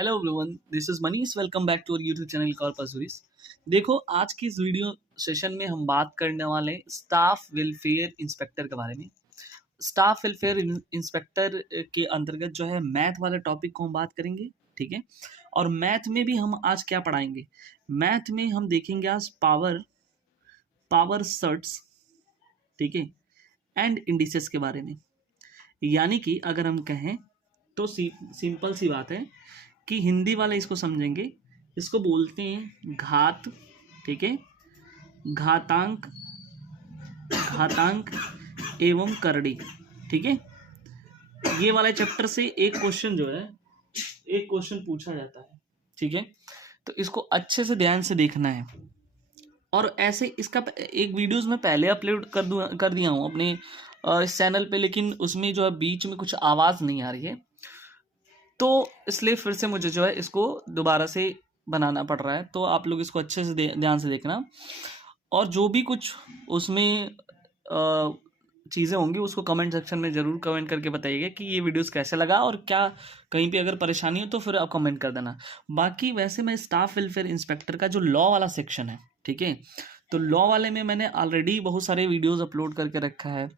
Hello everyone, this is Manish. Welcome back to our YouTube channel कॉर्पसूरीज। देखो, आज की इस वीडियो सेशन में हम बात करने वाले हैं स्टाफ वेलफेयर इंस्पेक्टर के बारे में। स्टाफ वेलफेयर इंस्पेक्टर के अंतर्गत जो है मैथ वाले टॉपिक को हम बात करेंगे, ठीक है। और मैथ में भी हम आज क्या पढ़ाएंगे? मैथ में हम देखेंगे आज पावर सर्ट्स, ठीक है, एंड इंडिसेस के बारे में। यानी कि अगर हम कहें तो सिंपल सी बात है कि हिंदी वाले इसको समझेंगे। इसको बोलते हैं घात, ठीक है, घातांक, घातांक एवं करड़ी, ठीक है। ये वाले चैप्टर से एक क्वेश्चन जो है, एक क्वेश्चन पूछा जाता है, ठीक है। तो इसको अच्छे से ध्यान से देखना है। और ऐसे इसका एक वीडियोस में पहले अपलोड कर दिया हूँ अपने इस चैनल पे, लेकिन उसमें जो है बीच में कुछ आवाज़ नहीं आ रही है, तो इसलिए फिर से मुझे जो है इसको दोबारा से बनाना पड़ रहा है। तो आप लोग इसको अच्छे से ध्यान से देखना, और जो भी कुछ उसमें चीज़ें होंगी उसको कमेंट सेक्शन में ज़रूर कमेंट करके बताइएगा कि ये वीडियोस कैसे लगा, और क्या कहीं पे अगर परेशानी हो तो फिर आप कमेंट कर देना। बाकी वैसे मैं स्टाफ वेलफेयर इंस्पेक्टर का जो लॉ वाला सेक्शन है, ठीक है, तो लॉ वाले में मैंने ऑलरेडी बहुत सारे वीडियोस अपलोड करके रखा है।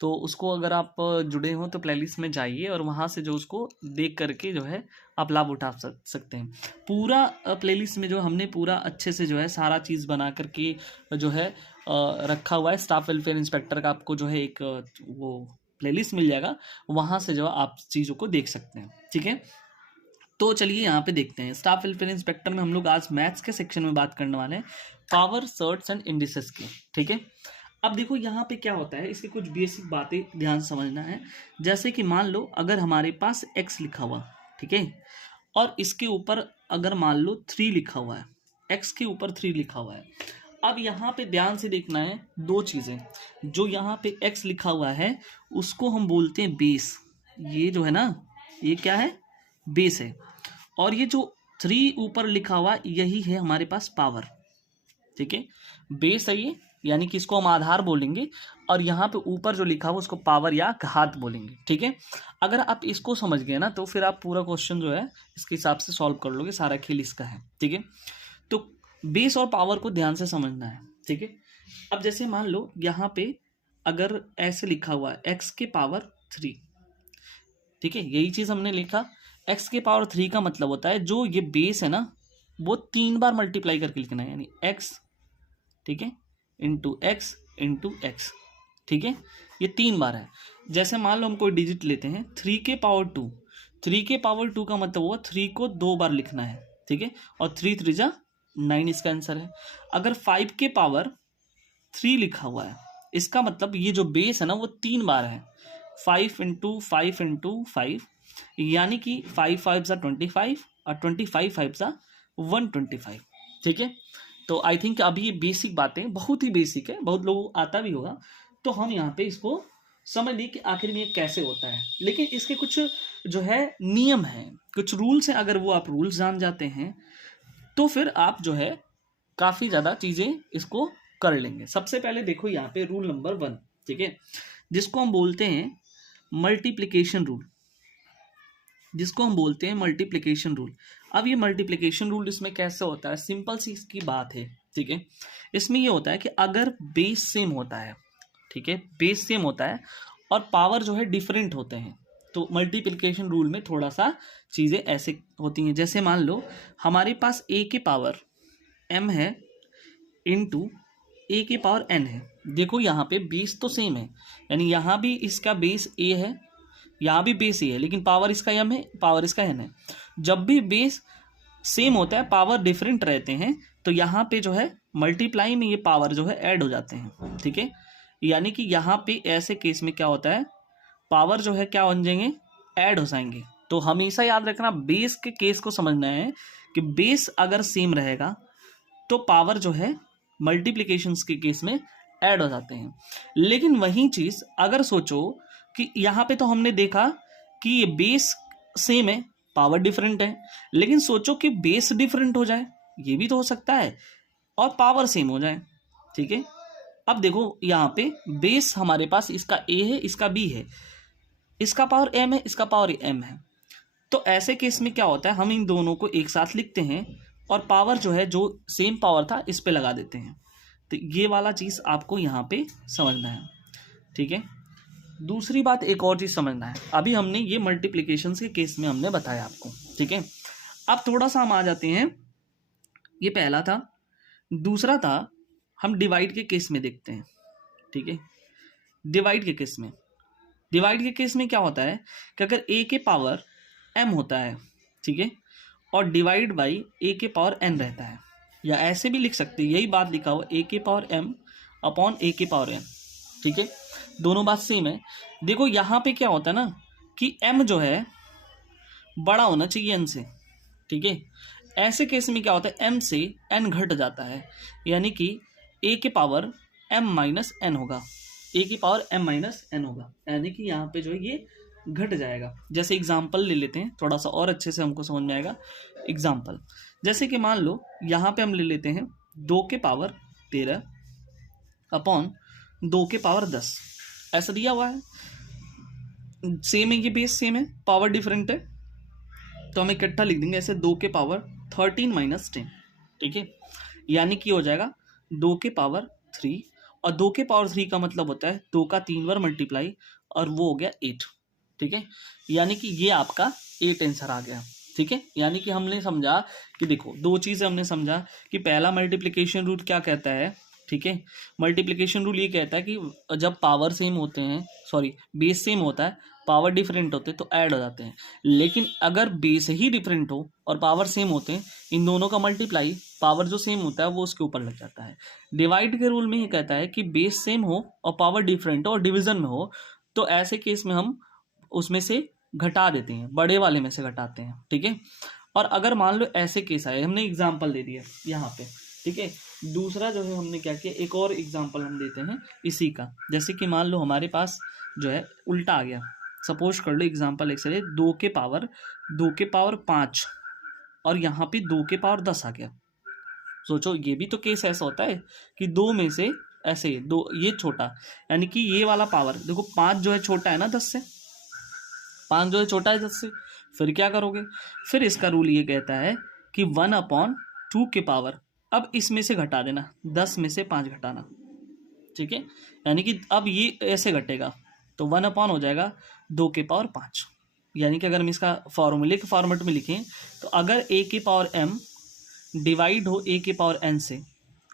तो उसको अगर आप जुड़े हो तो प्लेलिस्ट में जाइए और वहाँ से जो उसको देख करके जो है आप लाभ उठा सकते हैं। पूरा प्लेलिस्ट में जो हमने पूरा अच्छे से जो है सारा चीज़ बना करके जो है रखा हुआ है। स्टाफ वेलफेयर इंस्पेक्टर का आपको जो है एक वो प्लेलिस्ट मिल जाएगा, वहाँ से जो आप चीज़ों को देख सकते हैं, ठीक है। तो चलिए यहाँ पे देखते हैं स्टाफ वेलफेयर इंस्पेक्टर में हम लोग आज मैथ्स के सेक्शन में बात करने वाले हैं, पावर सर्ट्स एंड इंडिसेस की, ठीक है। अब देखो यहाँ पे क्या होता है, इसकी कुछ बेसिक बातें ध्यान समझना है। जैसे कि मान लो अगर हमारे पास x लिखा हुआ, ठीक है, और इसके ऊपर अगर मान लो 3 लिखा हुआ है, x के ऊपर 3 लिखा हुआ है। अब यहाँ पे ध्यान से देखना है दो चीज़ें। जो यहाँ पे x लिखा हुआ है उसको हम बोलते हैं बेस। ये जो है ना, ये क्या है? बेस है। और ये जो 3 ऊपर लिखा हुआ यही है हमारे पास पावर, ठीक है। बेस है ये, यानी कि इसको हम आधार बोलेंगे, और यहाँ पे ऊपर जो लिखा हुआ उसको पावर या घात बोलेंगे, ठीक है। अगर आप इसको समझ गए ना तो फिर आप पूरा क्वेश्चन जो है इसके हिसाब से सॉल्व कर लोगे, सारा खेल इसका है, ठीक है। तो बेस और पावर को ध्यान से समझना है, ठीक है। अब जैसे मान लो यहाँ पे अगर ऐसे लिखा हुआ है x के पावर 3, ठीक है, यही चीज़ हमने लिखा। x के पावर 3 का मतलब होता है जो ये बेस है ना वो 3 बार मल्टीप्लाई करके लिखना है, यानी x, ठीक है, इंटू एक्स, ठीक है, ये 3 बार है। जैसे मान लो हम कोई डिजिट लेते हैं 3 के पावर 2, 3 के पावर 2 का मतलब हुआ 3 को 2 बार लिखना है, ठीक है, और 3 3 जा 9 इसका आंसर है। अगर 5 के पावर 3 लिखा हुआ है, इसका मतलब ये जो बेस है ना वो 3 बार है, 5 इंटू 5 इंटू 5, यानी कि 5 5 जा 25 और 25 5 जा 125, ठीक है। तो आई थिंक अभी ये बेसिक बातें बहुत ही बेसिक है, बहुत लोगों को आता भी होगा, तो हम यहाँ पे इसको समझ ली कि आखिर में ये कैसे होता है। लेकिन इसके कुछ जो है नियम हैं, कुछ रूल्स हैं। अगर वो आप रूल्स जान जाते हैं तो फिर आप जो है काफ़ी ज़्यादा चीज़ें इसको कर लेंगे। सबसे पहले देखो यहाँ पे रूल नंबर 1, ठीक है, जिसको हम बोलते हैं मल्टीप्लिकेशन रूल, जिसको हम बोलते हैं मल्टीप्लिकेशन रूल। अब ये मल्टीप्लिकेशन रूल इसमें कैसे होता है, सिंपल सी इसकी बात है, ठीक है। इसमें ये होता है कि अगर बेस सेम होता है, ठीक है, बेस सेम होता है और पावर जो है डिफरेंट होते हैं, तो मल्टीप्लिकेशन रूल में थोड़ा सा चीज़ें ऐसे होती हैं। जैसे मान लो हमारे पास a के पावर m है इंटू a के पावर n है। देखो यहाँ पे बेस तो सेम है, यानी यहाँ भी इसका बेस a है, यहाँ भी बेस a है, लेकिन पावर इसका m है, पावर इसका n है। जब भी बेस सेम होता है पावर डिफरेंट रहते हैं, तो यहाँ पे जो है मल्टीप्लाई में ये पावर जो है ऐड हो जाते हैं, ठीक है। यानी कि यहाँ पे ऐसे केस में क्या होता है, पावर जो है क्या बन जाएंगे, ऐड हो जाएंगे। तो हमेशा याद रखना बेस के केस को समझना है कि बेस अगर सेम रहेगा तो पावर जो है मल्टीप्लिकेशंस के केस में ऐड हो जाते हैं। लेकिन वही चीज़ अगर सोचो कि यहाँ पे तो हमने देखा कि ये बेस सेम है, पावर डिफरेंट है, लेकिन सोचो कि बेस डिफरेंट हो जाए, ये भी तो हो सकता है, और पावर सेम हो जाए, ठीक है। अब देखो यहाँ पे बेस हमारे पास इसका a है, इसका b है, इसका पावर m है, इसका पावर m है। तो ऐसे केस में क्या होता है, हम इन दोनों को एक साथ लिखते हैं और पावर जो है जो सेम पावर था इस पे लगा देते हैं। तो ये वाला चीज़ आपको यहाँ पे समझना है, ठीक है। दूसरी बात एक और चीज़ समझना है, अभी हमने ये मल्टीप्लिकेशन के केस में हमने बताया आपको, ठीक है। अब थोड़ा सा हम आ जाते हैं, ये पहला था, दूसरा था हम डिवाइड के केस में देखते हैं, ठीक है। डिवाइड के केस में क्या होता है कि अगर a के पावर m होता है, ठीक है, और डिवाइड बाई a के पावर n रहता है, या ऐसे भी लिख सकते हैं, यही बात लिखा हुआ a के पावर m अपॉन a के पावर n, ठीक है, दोनों बात सेम है। देखो यहाँ पे क्या होता है ना कि m जो है बड़ा होना चाहिए n से, ठीक है। ऐसे केस में क्या होता है, m से n घट जाता है, यानी कि a के पावर m माइनस n होगा, a की पावर m माइनस n होगा, यानी कि यहाँ पे जो है ये घट जाएगा। जैसे एग्जाम्पल ले लेते हैं, थोड़ा सा और अच्छे से हमको समझ में आएगा। एग्जाम्पल जैसे कि मान लो यहाँ पे हम ले लेते हैं 2 के पावर 13 अपॉन 2 के पावर 10, ऐसा दिया हुआ है, सेम है, ये बेस सेम है, पावर डिफरेंट है, तो हम इकट्ठा लिख देंगे ऐसे 2 के पावर 13 माइनस 10, ठीक है, यानी कि हो जाएगा 2 के पावर 3, और 2 के पावर 3 का मतलब होता है 2 का 3 बार मल्टीप्लाई, और वो हो गया 8, ठीक है, यानी कि ये आपका 8 आंसर आ गया, ठीक है। यानी कि हमने समझा कि देखो दो चीज़ें हमने समझा कि पहला मल्टीप्लिकेशन रूल क्या कहता है, ठीक है, मल्टीप्लिकेशन रूल ये कहता है कि जब पावर सेम होते हैं, सॉरी बेस सेम होता है, पावर डिफरेंट होते हैं तो ऐड हो जाते हैं, लेकिन अगर बेस ही डिफरेंट हो और पावर सेम होते हैं, इन दोनों का मल्टीप्लाई पावर जो सेम होता है वो उसके ऊपर लग जाता है। डिवाइड के रूल में ये कहता है कि बेस सेम हो और पावर डिफरेंट हो और डिवीजन में हो, तो ऐसे केस में हम उसमें से घटा देते हैं, बड़े वाले में से घटाते हैं, ठीक है। और अगर मान लो ऐसे केस आए, हमने एग्जाम्पल दे दिया यहाँ पे, ठीक है। दूसरा जो है हमने क्या किया, एक और एग्जाम्पल हम देते हैं इसी का, जैसे कि मान लो हमारे पास जो है उल्टा आ गया, सपोज कर लो एग्जाम्पल एक से 2 के पावर 5 और यहाँ पे 2 के पावर 10 आ गया। सोचो ये भी तो केस ऐसा होता है कि दो में से ऐसे दो, ये छोटा, यानी कि ये वाला पावर देखो 5 जो है छोटा है ना 10 से, 5 जो है छोटा है 10 से, फिर क्या करोगे, फिर इसका रूल ये कहता है कि 1/2 के पावर, अब इसमें से घटा देना, 10 में से 5 घटाना, ठीक है, यानी कि अब ये ऐसे घटेगा तो 1 हो जाएगा 2 के पावर 5, यानी कि अगर हम इसका फॉर्मूले के फॉर्मेट में लिखें तो अगर a के पावर m डिवाइड हो a के पावर n से,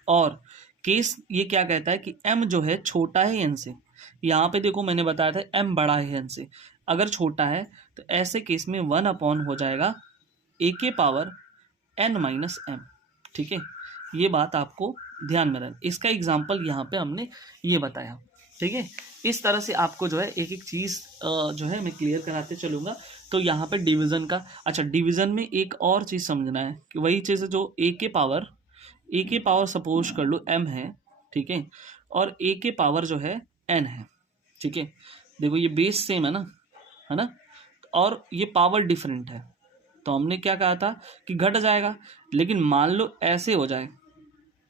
और केस ये क्या कहता है कि m जो है छोटा है n से, यहाँ पे देखो मैंने बताया था m बड़ा है n से, अगर छोटा है तो ऐसे केस में 1 हो जाएगा a के पावर n माइनस m, ठीक है। ये बात आपको ध्यान में रखना, इसका एग्जाम्पल यहाँ पे हमने ये बताया, ठीक है। इस तरह से आपको जो है एक एक चीज़ जो है मैं क्लियर कराते चलूँगा। तो यहाँ पे डिवीज़न का, अच्छा डिवीज़न में एक और चीज़ समझना है कि वही चीज़ जो a के पावर सपोज कर लो m है, ठीक है, और a के पावर जो है n है, ठीक है। देखो ये बेस सेम है ना, और ये पावर डिफरेंट है, तो हमने क्या कहा था कि घट जाएगा, लेकिन मान लो ऐसे हो जाए,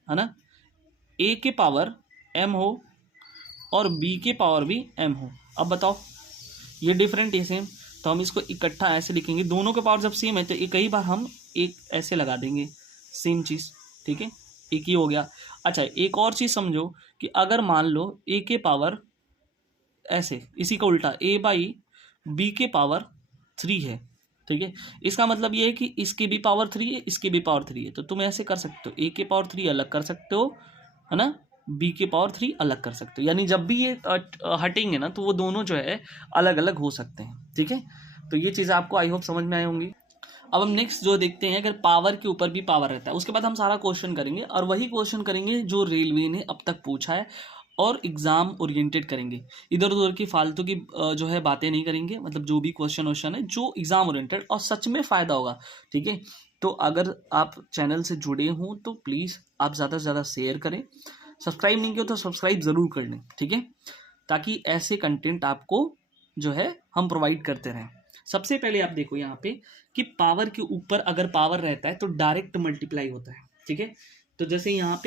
है ना, a के पावर m हो और b के पावर भी m हो, अब बताओ ये डिफरेंट ये सेम, तो हम इसको इकट्ठा ऐसे लिखेंगे, दोनों के पावर जब सेम है तो एक ही बार हम एक ऐसे लगा देंगे, सेम चीज़, ठीक है, एक ही हो गया। अच्छा एक और चीज़ समझो कि अगर मान लो a के पावर ऐसे, इसी का उल्टा a बाई b के पावर 3 है, ठीक है, इसका मतलब ये है कि इसकी भी पावर 3 है, इसकी भी पावर 3 है, तो तुम ऐसे कर सकते हो, a के पावर 3 अलग कर सकते हो, है ना, b के पावर 3 अलग कर सकते हो, यानी जब भी ये हटेंगे ना तो वो दोनों जो है अलग अलग हो सकते हैं, ठीक है। तो ये चीज़ें आपको आई होप समझ में आई होंगी। अब हम नेक्स्ट जो देखते हैं, अगर पावर के ऊपर भी पावर रहता है, उसके बाद हम सारा क्वेश्चन करेंगे, और वही क्वेश्चन करेंगे जो रेलवे ने अब तक पूछा है, और एग्ज़ाम ओरिएंटेड करेंगे, इधर उधर की फालतू की जो है बातें नहीं करेंगे, मतलब जो भी क्वेश्चन है जो एग्ज़ाम ओरिएंटेड और सच में फ़ायदा होगा, ठीक है। तो अगर आप चैनल से जुड़े हों तो प्लीज़ आप ज़्यादा से ज़्यादा शेयर करें, सब्सक्राइब नहीं किया तो सब्सक्राइब ज़रूर कर लें, ठीक है, ताकि ऐसे कंटेंट आपको जो है हम प्रोवाइड करते रहें। सबसे पहले आप देखो यहाँ पे कि पावर के ऊपर अगर पावर रहता है तो डायरेक्ट मल्टीप्लाई होता है, ठीक है। तो जैसे यहाँ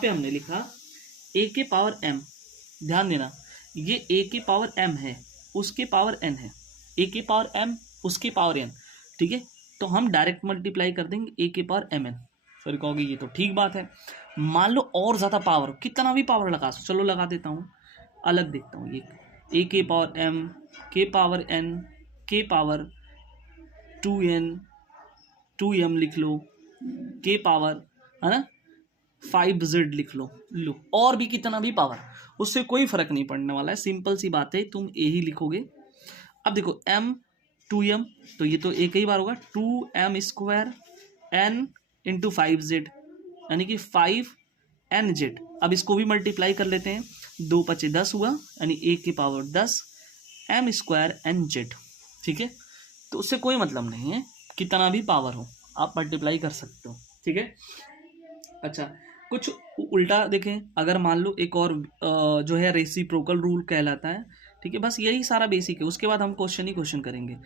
पे हमने लिखा a के पावर m, ध्यान देना ये a के पावर m है, उसके पावर n है, a के पावर m उसकी पावर n, ठीक है। तो हम डायरेक्ट मल्टीप्लाई कर देंगे a की पावर mn, फिर कहोगे ये तो ठीक बात है। मान लो और ज़्यादा पावर, कितना भी पावर लगा सो, चलो लगा देता हूँ, अलग देखता हूँ। ये a के पावर m, के पावर n, के पावर 2n, 2m लिख लो, के पावर, है ना, 5z लिख लो। लो और भी कितना भी पावर, उससे कोई फर्क नहीं पड़ने वाला है, सिंपल सी बात है, तुम a ही लिखोगे। अब देखो m 2m, तो ये तो एक ही बार होगा, 2m square n into 5z, यानी कि 5nz। अब इसको भी मल्टीप्लाई कर लेते हैं, 2 × 10 हुआ, यानी a की पावर 10 m स्क्वायर nz, ठीक है। तो उससे कोई मतलब नहीं है, कितना भी पावर हो आप मल्टीप्लाई कर सकते हो, ठीक है। अच्छा, कुछ उल्टा देखें, अगर मान लो एक और जो है रेसिप्रोकल रूल कहलाता है, ठीक है। बस यही सारा बेसिक है, उसके बाद हम क्वेश्चन ही क्वेश्चन करेंगे।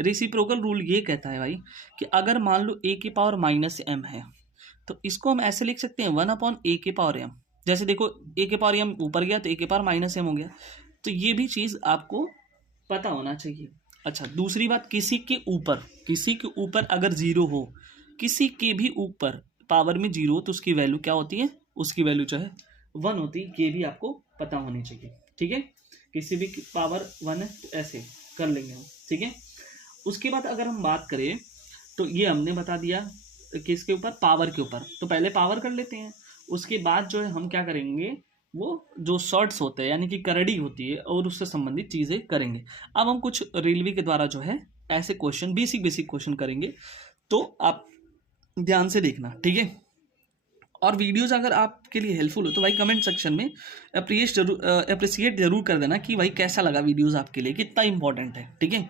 रेसिप्रोकल रूल ये कहता है भाई कि अगर मान लो a की पावर -m है, तो इसको हम ऐसे लिख सकते हैं 1/a की पावर m। जैसे देखो a की पावर m ऊपर गया तो a की पावर -m हो गया, तो ये भी चीज़ आपको पता होना चाहिए। अच्छा, दूसरी बात, किसी के ऊपर अगर जीरो हो, किसी के भी ऊपर पावर में जीरो हो, तो उसकी वैल्यू क्या होती है, उसकी वैल्यू जो है 1 होती है, ये भी आपको पता होनी चाहिए, ठीक है। किसी भी पावर 1 है तो ऐसे कर लेंगे हम, ठीक है। उसके बाद अगर हम बात करें तो ये हमने बता दिया किसके ऊपर, पावर के ऊपर, तो पहले पावर कर लेते हैं, उसके बाद जो है हम क्या करेंगे, वो जो शॉर्ट्स होते हैं यानी कि करड़ी होती है और उससे संबंधित चीज़ें करेंगे। अब हम कुछ रेलवे के द्वारा जो है ऐसे क्वेश्चन, बेसिक क्वेश्चन करेंगे, तो आप ध्यान से देखना, ठीक है। और वीडियोज़ अगर आपके लिए हेल्पफुल हो तो भाई कमेंट सेक्शन में अप्रिशिएट जरूर कर देना कि भाई कैसा लगा वीडियोज़ आपके लिए, कितना इंपॉर्टेंट है, ठीक है।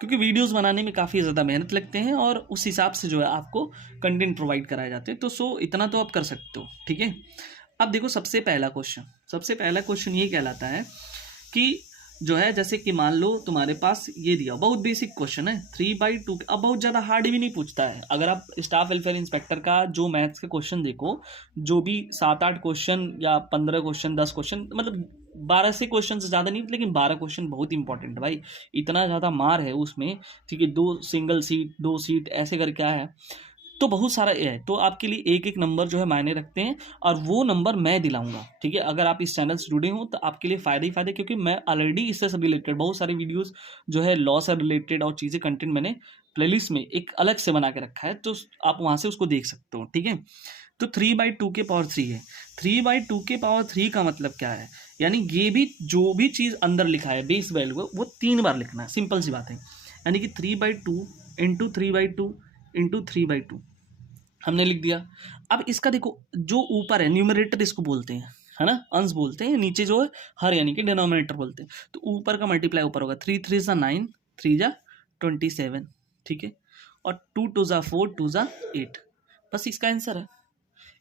क्योंकि वीडियोज़ बनाने में काफ़ी ज़्यादा मेहनत लगते हैं और उस हिसाब से जो है आपको कंटेंट प्रोवाइड कराए जाते हैं, तो इतना तो आप कर सकते हो, ठीक है। अब देखो सबसे पहला क्वेश्चन ये कहलाता है कि जो है, जैसे कि मान लो तुम्हारे पास ये दिया, बहुत बेसिक क्वेश्चन है, 3/2। अब बहुत ज़्यादा हार्ड भी नहीं पूछता है। अगर आप स्टाफ वेलफेयर इंस्पेक्टर का जो मैथ्स के क्वेश्चन देखो, जो भी 7-8 क्वेश्चन या 15 क्वेश्चन, 10 क्वेश्चन, मतलब 12 से क्वेश्चन से ज़्यादा नहीं, लेकिन 12 क्वेश्चन बहुत इंपॉर्टेंट है भाई, इतना ज़्यादा मार है उसमें, ठीक है। 2 सिंगल सीट, 2 सीट ऐसे करके आया है, तो बहुत सारा ए है, तो आपके लिए एक एक नंबर जो है मायने रखते हैं, और वो नंबर मैं दिलाऊंगा, ठीक है। अगर आप इस चैनल से जुड़े हो तो आपके लिए फ़ायदे ही फ़ायदे, क्योंकि मैं ऑलरेडी इससे सब रिलेटेड बहुत सारी वीडियोस जो है लॉ से रिलेटेड और चीज़ें कंटेंट मैंने प्लेलिस्ट में एक अलग से बना के रखा है, तो आप वहाँ से उसको देख सकते हो, ठीक है। तो 3/2 के पावर 3 है, 3/2 के पावर 3 का मतलब क्या है, यानी ये भी जो भी चीज़ अंदर लिखा है बेस वैल्यू वो 3 बार लिखना है, सिंपल सी बात है। यानी कि 3/2 इंटू 3/2 इंटू 3/2 हमने लिख दिया। अब इसका देखो, जो ऊपर है न्यूमरेटर इसको बोलते हैं, है ना, अंश बोलते हैं, नीचे जो है हर यानी कि डिनोमिनेटर बोलते हैं। तो ऊपर का मल्टीप्लाई ऊपर होगा, 3 3 ज़ा 9, 3 ज़ा 27, ठीक है। और 2 2 ज़ा 4, 2 ज़ा 8, बस इसका आंसर है,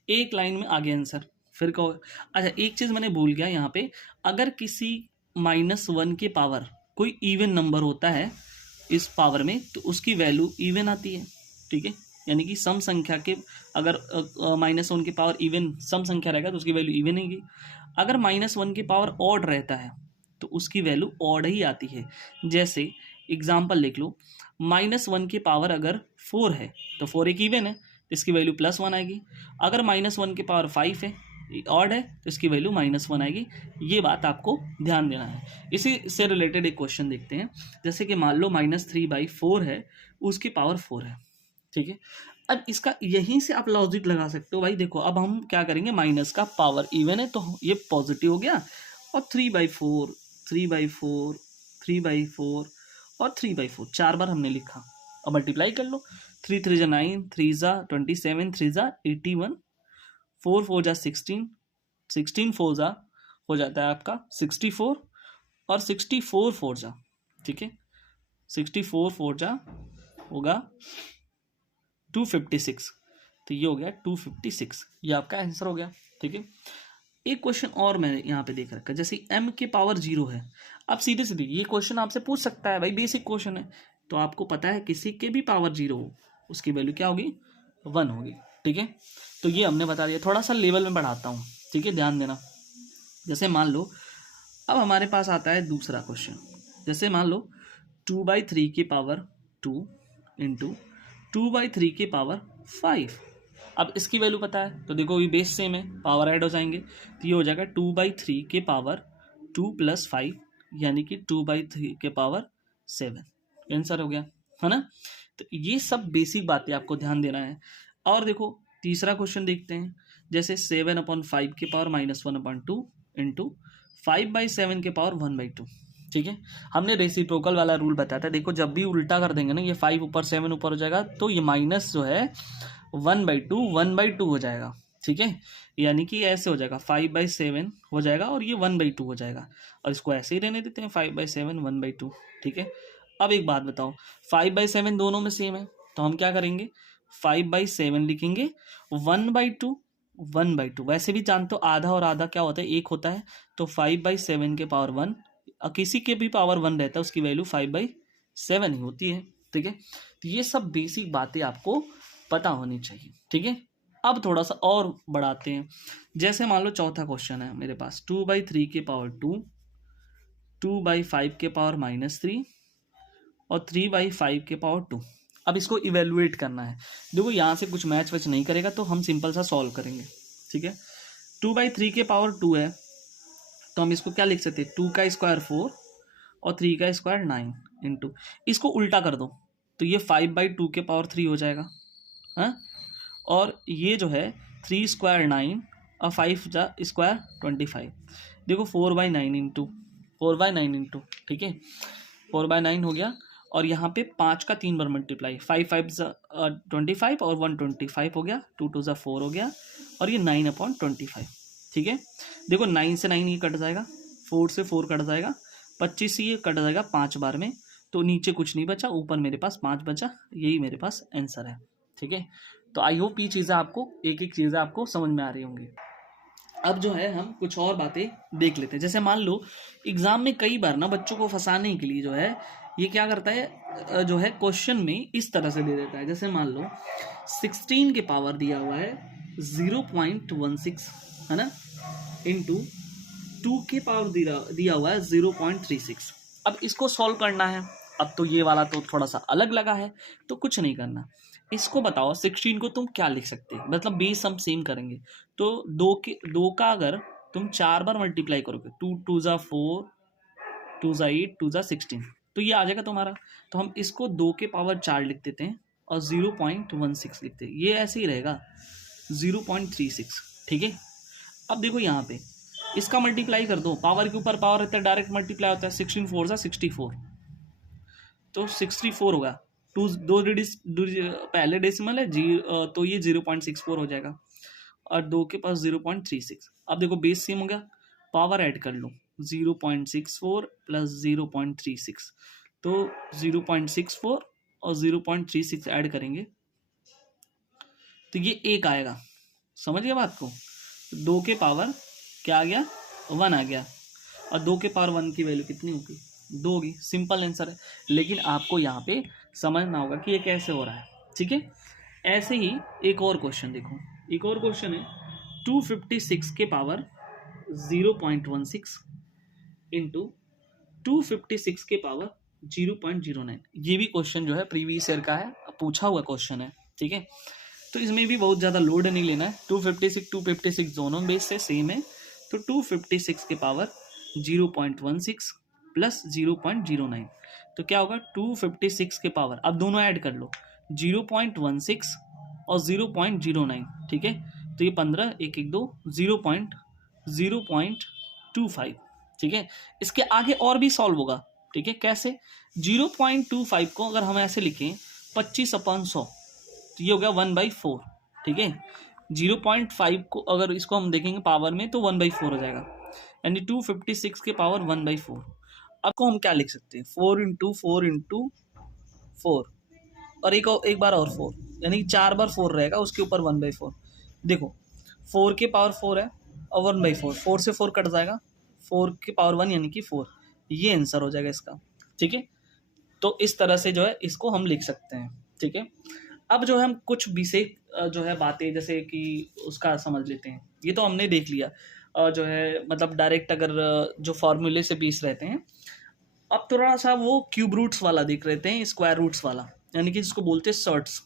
एक लाइन में आ गया आंसर। फिर कहो, अच्छा एक चीज़ मैंने भूल गया यहाँ पे, अगर किसी -1 के पावर कोई इवन नंबर होता है इस पावर में, तो उसकी वैल्यू इवन आती है, ठीक है। यानी कि सम संख्या के, अगर -1 के पावर इवन सम संख्या रहेगा तो उसकी वैल्यू इवन होगी। अगर -1 के पावर ऑड रहता है तो उसकी वैल्यू ऑड ही आती है। जैसे एग्जाम्पल लिख लो, -1 के पावर अगर 4 है तो 4 एक इवन है, तो इसकी वैल्यू +1 आएगी। अगर -1 के पावर 5 है, ऑड है, तो इसकी वैल्यू -1 आएगी। ये बात आपको ध्यान देना है। इसी से रिलेटेड एक क्वेश्चन देखते हैं, जैसे कि मान लो -3/4 है, उसकी पावर 4 है, ठीक है। अब इसका यहीं से आप लॉजिक लगा सकते हो भाई। देखो अब हम क्या करेंगे, माइनस का पावर इवन है तो ये पॉजिटिव हो गया, और 3/4 3/4 3/4 और 3/4 4 बार हमने लिखा। अब मल्टीप्लाई कर लो, 3 3 ज़ा 9, 3 ज़ा 27, 3 ज़ा 81, 4 4 ज़ा 16, 16 4 ज़ा हो जाता है आपका 64, और 64 4 ज़ा, ठीक है, 64 4 ज़ा होगा 256, तो ये हो गया 256, ये आपका आंसर हो गया, ठीक है। एक क्वेश्चन और मैंने यहाँ पे देख रखा है, जैसे m के पावर 0 है। अब सीधे सीधे ये क्वेश्चन आपसे पूछ सकता है भाई, बेसिक क्वेश्चन है, तो आपको पता है किसी के भी पावर 0 हो उसकी वैल्यू क्या होगी, 1 होगी, ठीक है। तो ये हमने बता दिया। थोड़ा सा लेवल में बढ़ाता हूँ, ठीक है, ध्यान देना। जैसे मान लो अब हमारे पास आता है दूसरा क्वेश्चन, जैसे मान लो 2/3 की पावर 2 इंटू 2/3 के पावर 5। अब इसकी वैल्यू पता है तो देखो ये बेस सेम है, पावर ऐड हो जाएंगे, तो ये हो जाएगा 2/3 के पावर 2 + 5 यानी कि 2/3 के पावर 7। आंसर हो गया, है ना। तो ये सब बेसिक बातें आपको ध्यान देना है। और देखो तीसरा क्वेश्चन देखते हैं, जैसे 7/5 के पावर -1/2 इंटू 5/7 के पावर 1/2। ठीक है, हमने रेसिप्रोकल वाला रूल बताया था। देखो जब भी उल्टा कर देंगे ना, ये 5 ऊपर 7 ऊपर हो जाएगा, तो ये माइनस जो है 1/2 हो जाएगा। ठीक है, यानी कि ऐसे हो जाएगा 5/7 हो जाएगा और ये 1/2 हो जाएगा, और इसको ऐसे ही रहने देते हैं 5/7 1/2। ठीक है, अब एक बात बताओ, 5/7 दोनों में सेम है, तो हम क्या करेंगे 5/7 लिखेंगे, 1/2 1/2। वैसे भी जानते हो आधा और आधा क्या होता है, एक होता है, तो 5/7 के पावर 1, किसी के भी पावर 1 रहता है उसकी वैल्यू 5/7 ही होती है। ठीक है, तो ये सब बेसिक बातें आपको पता होनी चाहिए। ठीक है, अब थोड़ा सा और बढ़ाते हैं। जैसे मान लो चौथा क्वेश्चन है मेरे पास, 2/3 के पावर 2, 2/5 के पावर -3 और 3/5 के पावर 2। अब इसको इवेलुएट करना है। देखो यहाँ से कुछ मैच वैच नहीं करेगा, तो हम सिंपल सा सॉल्व करेंगे। ठीक है, 2/3 के पावर 2 है, तो हम इसको क्या लिख सकते हैं, 2 का स्क्वायर 4 और 3 का स्क्वायर 9 इंटू, इसको उल्टा कर दो तो ये 5/2 के पावर 3 हो जाएगा। हाँ, और ये जो है 3 स्क्वायर 9 और 5 जा स्क्वायर 25। देखो 4/9 इंटू 4/9 इंटू, ठीक है 4/9 हो गया, और यहाँ पे 5 का 3 बार मल्टीप्लाई, 5 5 25 और 125 हो गया, 2 2 4 हो गया, और ये 9/25। ठीक है, देखो 9 से 9 ये कट जाएगा, 4 से 4 कट जाएगा, 25 से ये कट जाएगा 5 बार में, तो नीचे कुछ नहीं बचा, ऊपर मेरे पास 5 बचा, यही मेरे पास आंसर है। ठीक है, तो आई होप ये चीज़ें आपको एक एक चीज़ें आपको समझ में आ रही होंगी। अब जो है हम कुछ और बातें देख लेते हैं। जैसे मान लो एग्जाम में कई बार ना बच्चों को फंसाने के लिए जो है ये क्या करता है, जो है क्वेश्चन में इस तरह से दे देता है। जैसे मान लो 16 के पावर दिया हुआ है 0.16, है ना, इंटू 2 के पावर दिया हुआ है 0.36। अब इसको सॉल्व करना है। अब तो ये वाला तो थोड़ा सा अलग लगा है, तो कुछ नहीं करना, इसको बताओ 16 को तुम क्या लिख सकते हो, मतलब बेस हम सेम करेंगे। तो 2 का अगर तुम 4 बार मल्टीप्लाई करोगे, 2 2 ज़ा 4, 2 ज़ा 8, 2 ज़ा 16, तो ये आ जाएगा तुम्हारा। तो हम इसको 2 के पावर 4 लिख देते हैं और 0.16 लिखते हैं, ये ऐसे ही रहेगा 0.36। ठीक है, अब देखो यहाँ पे इसका मल्टीप्लाई कर दो, पावर के ऊपर पावर रहता है, डायरेक्ट मल्टीप्लाई होता है, 16 4 ज़ा 64, तो 64 होगा, दो पहले डेसिमल है जी, तो ये 0.64 हो जाएगा, और 2 के पास 0.36। अब देखो बेस सेम हो गया, पावर ऐड कर लो, 0.64 प्लस 0.36, तो 0.64 और 0.36 ऐड करेंगे तो ये 1 आएगा। समझ गया बात को, 2 के पावर क्या आ गया, 1 आ गया, और 2 के पावर 1 की वैल्यू कितनी होगी, 2 होगी। सिंपल आंसर है, लेकिन आपको यहाँ पे समझना होगा कि ये कैसे हो रहा है। ठीक है, ऐसे ही एक और क्वेश्चन देखो, एक और क्वेश्चन है 256 के पावर 0.16 इंटू 256 के पावर 0.09। ये भी क्वेश्चन जो है प्रीवियस ईयर का है, पूछा हुआ क्वेश्चन है। ठीक है, तो इसमें भी बहुत ज़्यादा लोड नहीं लेना है, 256 दोनों बेस से सेम है, तो 256 के पावर 0.16 प्लस 0.09, तो क्या होगा 256 के पावर, अब दोनों ऐड कर लो, 0.16 और 0.09। ठीक है, तो ये 15 1 1 2 0.25। ठीक है, इसके आगे और भी सॉल्व होगा। ठीक है, कैसे, 0.25 को अगर हम ऐसे लिखें 25/100, तो ये हो गया 1/4। ठीक है, 0.5 को अगर इसको हम देखेंगे पावर में तो 1/4 हो जाएगा, यानी 256 के पावर 1/4। अब को हम क्या लिख सकते हैं, 4 इंटू 4 इंटू 4 और एक बार और 4, यानी 4 बार 4 रहेगा, उसके ऊपर 1/4। देखो 4 के पावर 4 है और 1/4, 4 से 4 कट जाएगा, 4 के पावर 1 यानी कि 4, ये आंसर हो जाएगा इसका। ठीक है, तो इस तरह से जो है इसको हम लिख सकते हैं। ठीक है, अब जो है हम कुछ बेसिक जो है बातें जैसे कि उसका समझ लेते हैं। ये तो हमने देख लिया जो है, मतलब डायरेक्ट अगर जो फॉर्मूले से बेस रहते हैं। अब थोड़ा सा वो क्यूब रूट्स वाला देख लेते हैं, स्क्वायर रूट्स वाला। यानी कि जिसको बोलते हैं सर्ट्स,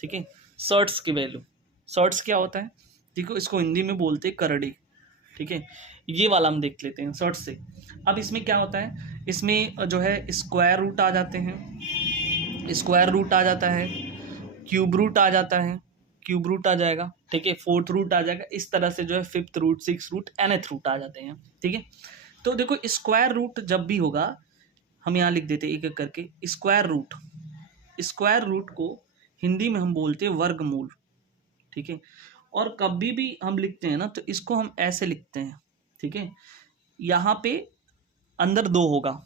ठीक है, सर्ट्स की वैल्यू। सर्ट्स क्या होता है, देखो इसको हिंदी में बोलते हैं करड़ी, ठीक है, ये वाला हम देख लेते हैं सर्ट्स से। अब इसमें क्या होता है, इसमें जो है स्क्वायर रूट आ जाते हैं, स्क्वायर रूट आ जाता है, क्यूब रूट आ जाता है, क्यूब रूट आ जाएगा, ठीक है, फोर्थ रूट आ जाएगा, इस तरह से जो है fifth root, six root, nth root आ जाते हैं, ठीक है। तो देखो स्क्वायर रूट जब भी होगा, हम यहाँ लिख देते हैं एक एक करके, स्क्वायर रूट, स्क्वायर रूट को हिंदी में हम बोलते हैं वर्गमूल, ठीक है। और कभी भी हम लिखते हैं ना तो इसको हम ऐसे लिखते हैं, ठीक है, यहाँ पे अंदर 2 होगा,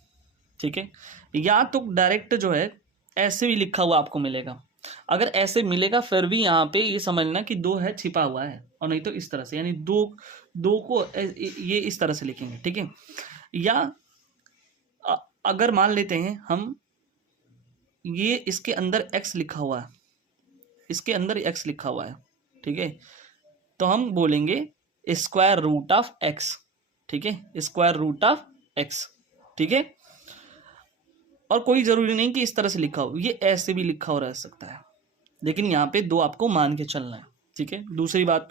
ठीक है, या तो डायरेक्ट जो है ऐसे भी लिखा हुआ आपको मिलेगा, अगर ऐसे मिलेगा फिर भी यहाँ पे ये समझना कि 2 है छिपा हुआ है, और नहीं तो इस तरह से, यानी 2 को ये इस तरह से लिखेंगे, ठीक है। या अगर मान लेते हैं हम ये इसके अंदर x लिखा हुआ है, इसके अंदर x लिखा हुआ है, ठीक है, तो हम बोलेंगे स्क्वायर रूट ऑफ x, ठीक है, स्क्वायर रूट ऑफ x, ठीक है। और कोई जरूरी नहीं कि इस तरह से लिखा हो, ये ऐसे भी लिखा हो रह सकता है, लेकिन यहाँ पे 2 आपको मान के चलना है, ठीक है। दूसरी बात,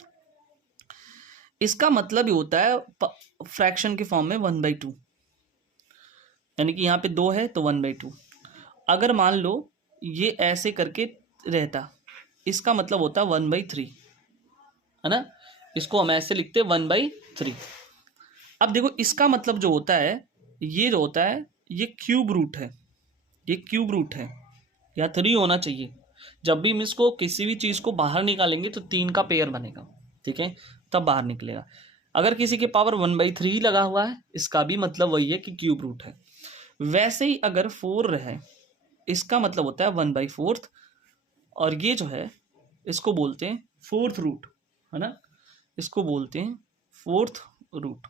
इसका मतलब ही होता है फ्रैक्शन के फॉर्म में 1/2, यानी कि यहाँ पे 2 है तो 1/2। अगर मान लो ये ऐसे करके रहता, इसका मतलब होता है 1/3, है ना, इसको हम ऐसे लिखते हैं 1/3। अब देखो इसका मतलब जो होता है, ये जो होता है ये क्यूब रूट है, ये क्यूब रूट है, या 3 होना चाहिए। जब भी हम इसको किसी भी चीज़ को बाहर निकालेंगे तो 3 का पेयर बनेगा, ठीक है, तब बाहर निकलेगा। अगर किसी के पावर 1/3 लगा हुआ है, इसका भी मतलब वही है कि क्यूब रूट है। वैसे ही अगर 4 है, इसका मतलब होता है 1/4, और ये जो है इसको बोलते हैं फोर्थ रूट, है ना, इसको बोलते हैं फोर्थ रूट।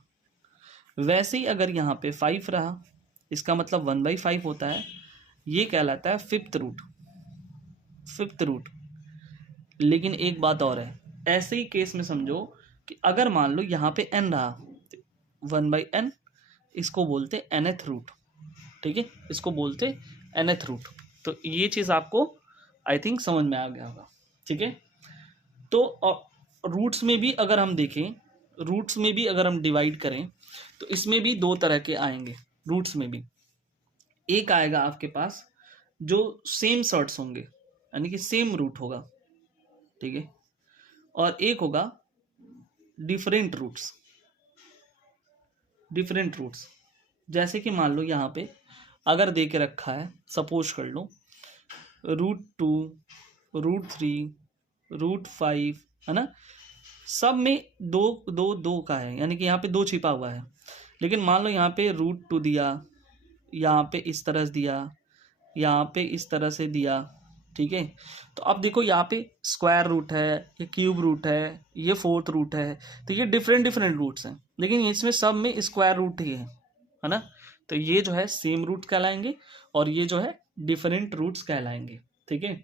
वैसे ही अगर यहाँ पे 5 रहा, इसका मतलब 1/5 होता है, ये कहलाता है फिफ्थ रूट, फिफ्थ रूट। लेकिन एक बात और है, ऐसे ही केस में समझो कि अगर मान लो यहाँ पे n रहा, 1/n, इसको बोलते nth रूट, ठीक है, इसको बोलते nth रूट। तो ये चीज़ आपको आई थिंक समझ में आ गया होगा, ठीक है। तो रूट्स में भी अगर हम देखें, रूट्स में भी अगर हम डिवाइड करें तो इसमें भी 2 तरह के आएंगे। रूट्स में भी एक आएगा आपके पास जो सेम सर्ट्स होंगे, यानी कि सेम रूट होगा, ठीक है, और एक होगा डिफरेंट रूट्स, डिफरेंट रूट्स। जैसे कि मान लो यहाँ पे अगर दे के रखा है, सपोज कर लो √2, √3, √5, है ना, सब में 2 का है, यानी कि यहाँ पे 2 छिपा हुआ है। लेकिन मान लो यहाँ पे √2 दिया, यहाँ पे इस तरह से दिया, यहाँ पे इस तरह से दिया, ठीक है। तो अब देखो यहाँ पे स्क्वायर रूट है, ये क्यूब रूट है, ये फोर्थ रूट है, तो ये डिफरेंट डिफरेंट रूट्स हैं, लेकिन इसमें सब में स्क्वायर रूट ही है ना। तो ये जो है सेम रूट कहलाएंगे और ये जो है डिफरेंट रूट्स कहलाएंगे, ठीक है।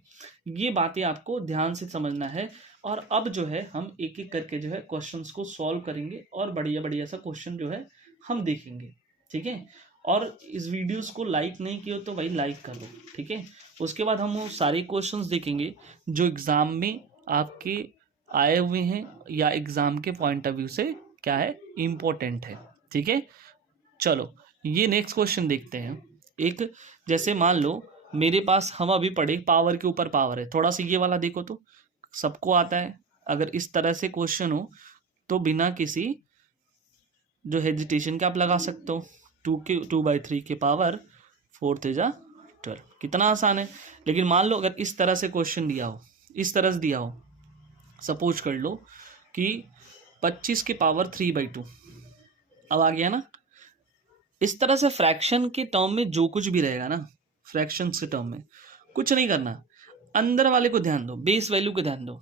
ये बातें आपको ध्यान से समझना है। और अब जो है हम एक एक करके जो है क्वेश्चंस को सॉल्व करेंगे और बढ़िया बढ़िया सा क्वेश्चन जो है हम देखेंगे, ठीक है। और इस वीडियोस को लाइक नहीं किया तो भाई लाइक कर लो, ठीक है। उसके बाद हम वो सारे क्वेश्चंस देखेंगे जो एग्ज़ाम में आपके आए हुए हैं या एग्ज़ाम के पॉइंट ऑफ व्यू से क्या है, इम्पोर्टेंट है, ठीक है। चलो ये नेक्स्ट क्वेश्चन देखते हैं। एक जैसे मान लो मेरे पास, हम अभी पढ़े पावर के ऊपर पावर है, थोड़ा सा ये वाला देखो तो सबको आता है। अगर इस तरह से क्वेश्चन हो तो बिना किसी जो हेजिटेशन के आप लगा सकते हो, 2/3 के पावर 4 × 12, कितना आसान है। लेकिन मान लो अगर इस तरह से क्वेश्चन दिया हो, इस तरह से दिया हो, सपोज कर लो कि 25 के पावर 3/2, अब आ गया ना। इस तरह से फ्रैक्शन के टर्म में जो कुछ भी रहेगा ना, फ्रैक्शंस के टर्म में कुछ नहीं करना, अंदर वाले को ध्यान दो, बेस वैल्यू को ध्यान दो।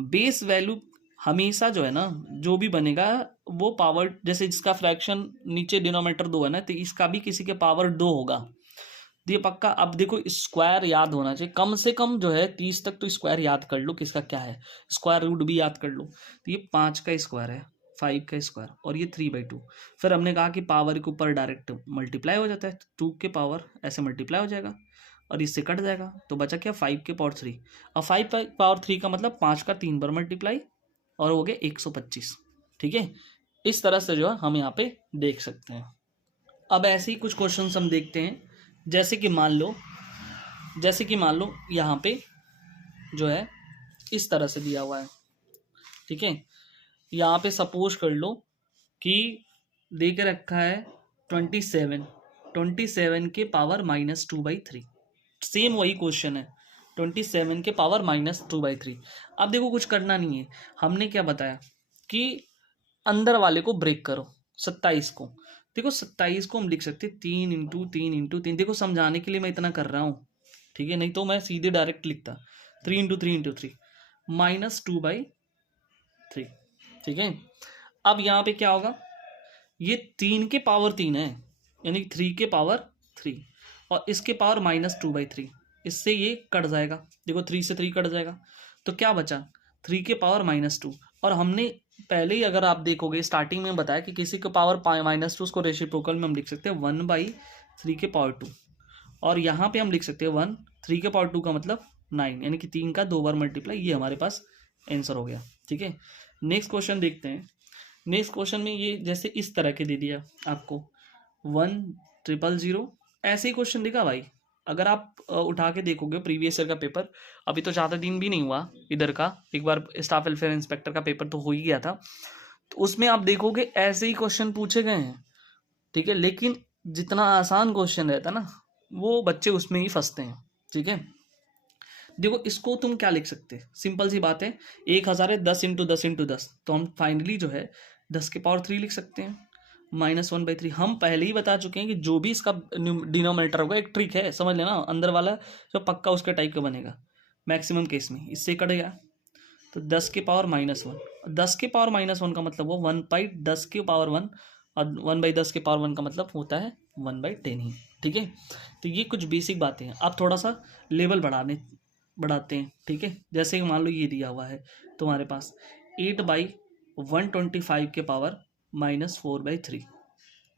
बेस वैल्यू हमेशा जो है ना, जो भी बनेगा वो पावर, जैसे जिसका फ्रैक्शन नीचे डिनोमिनेटर 2 है ना, तो इसका भी किसी के पावर 2 होगा, तो ये पक्का। अब देखो स्क्वायर याद होना चाहिए कम से कम जो है 30 तक, तो स्क्वायर याद कर लो किसका क्या है, स्क्वायर रूट भी याद कर लो। तो ये 5 का स्क्वायर है, 5 का स्क्वायर, और ये 3/2। फिर हमने कहा कि पावर के ऊपर डायरेक्ट मल्टीप्लाई हो जाता है, 2 के पावर ऐसे मल्टीप्लाई हो जाएगा, और इससे कट जाएगा, तो बचा क्या 5 के पावर 3। अब 5 पावर 3 का मतलब 5 का 3 बार मल्टीप्लाई और हो गया 125। ठीक है, इस तरह से जो है हम यहाँ पे देख सकते हैं। अब ऐसे ही कुछ क्वेश्चंस हम देखते हैं, जैसे कि मान लो यहाँ पे जो है इस तरह से दिया हुआ है। ठीक है, यहाँ पे सपोज कर लो कि दे के रखा है 27 के पावर -2/3। सेम वही क्वेश्चन है, 27 के पावर -2/3। अब देखो कुछ करना नहीं है, हमने क्या बताया कि अंदर वाले को ब्रेक करो, 27 को। देखो 27 को हम लिख सकते 3 इंटू 3 इंटू 3। देखो समझाने के लिए मैं इतना कर रहा हूँ, ठीक है, नहीं तो मैं सीधे डायरेक्ट लिखता 3 इंटू 3 इंटू 3 -2/3। ठीक है, अब यहाँ पे क्या होगा, ये 3 के पावर 3 है, यानी 3 के पावर 3 और इसके पावर -2/3। इससे ये कट जाएगा, देखो 3 से 3 कट जाएगा, तो क्या बचा 3 के पावर -2। और हमने पहले ही, अगर आप देखोगे स्टार्टिंग में बताया कि किसी के पावर -2 उसको रेसिप्रोकल में हम लिख सकते हैं 1/3 के पावर 2। और यहाँ पे हम लिख सकते हैं 3 के पावर 2 का मतलब 9, यानी कि 3 का 2 बार मल्टीप्लाई। ये हमारे पास आंसर हो गया। ठीक है, नेक्स्ट क्वेश्चन देखते हैं। नेक्स्ट क्वेश्चन में ये जैसे इस तरह के दे दिया आपको 1,000, ऐसे ही क्वेश्चन दिखा भाई। अगर आप उठा के देखोगे प्रीवियस ईयर का पेपर, अभी तो ज़्यादा दिन भी नहीं हुआ इधर का, एक बार स्टाफ वेलफेयर इंस्पेक्टर का पेपर तो हो ही गया था, तो उसमें आप देखोगे ऐसे ही क्वेश्चन पूछे गए हैं। ठीक है, लेकिन जितना आसान क्वेश्चन रहता है ना, वो बच्चे उसमें ही फंसते हैं। ठीक है, देखो इसको तुम क्या लिख सकते हैं, सिंपल सी बात है, 1000 है, 10 इंटू 10 इंटू 10, तो हम फाइनली जो है 10 के पावर 3 लिख सकते हैं, -1/3। हम पहले ही बता चुके हैं कि जो भी इसका डिनोमिनेटर होगा, एक ट्रिक है समझ लेना, अंदर वाला जो पक्का उसके टाइप का बनेगा मैक्सिमम केस में, इससे कट गया तो 10 के पावर -1। 10 के पावर -1 का मतलब वो 1/10 के पावर 1, और 1/10 के पावर 1 का मतलब होता है 1/10 ही। ठीक है, तो ये कुछ बेसिक बातें हैं। आप थोड़ा सा लेवल बढ़ाते हैं। ठीक है, जैसे कि मान लो ये दिया हुआ है तुम्हारे पास 8/125 के पावर -4/3,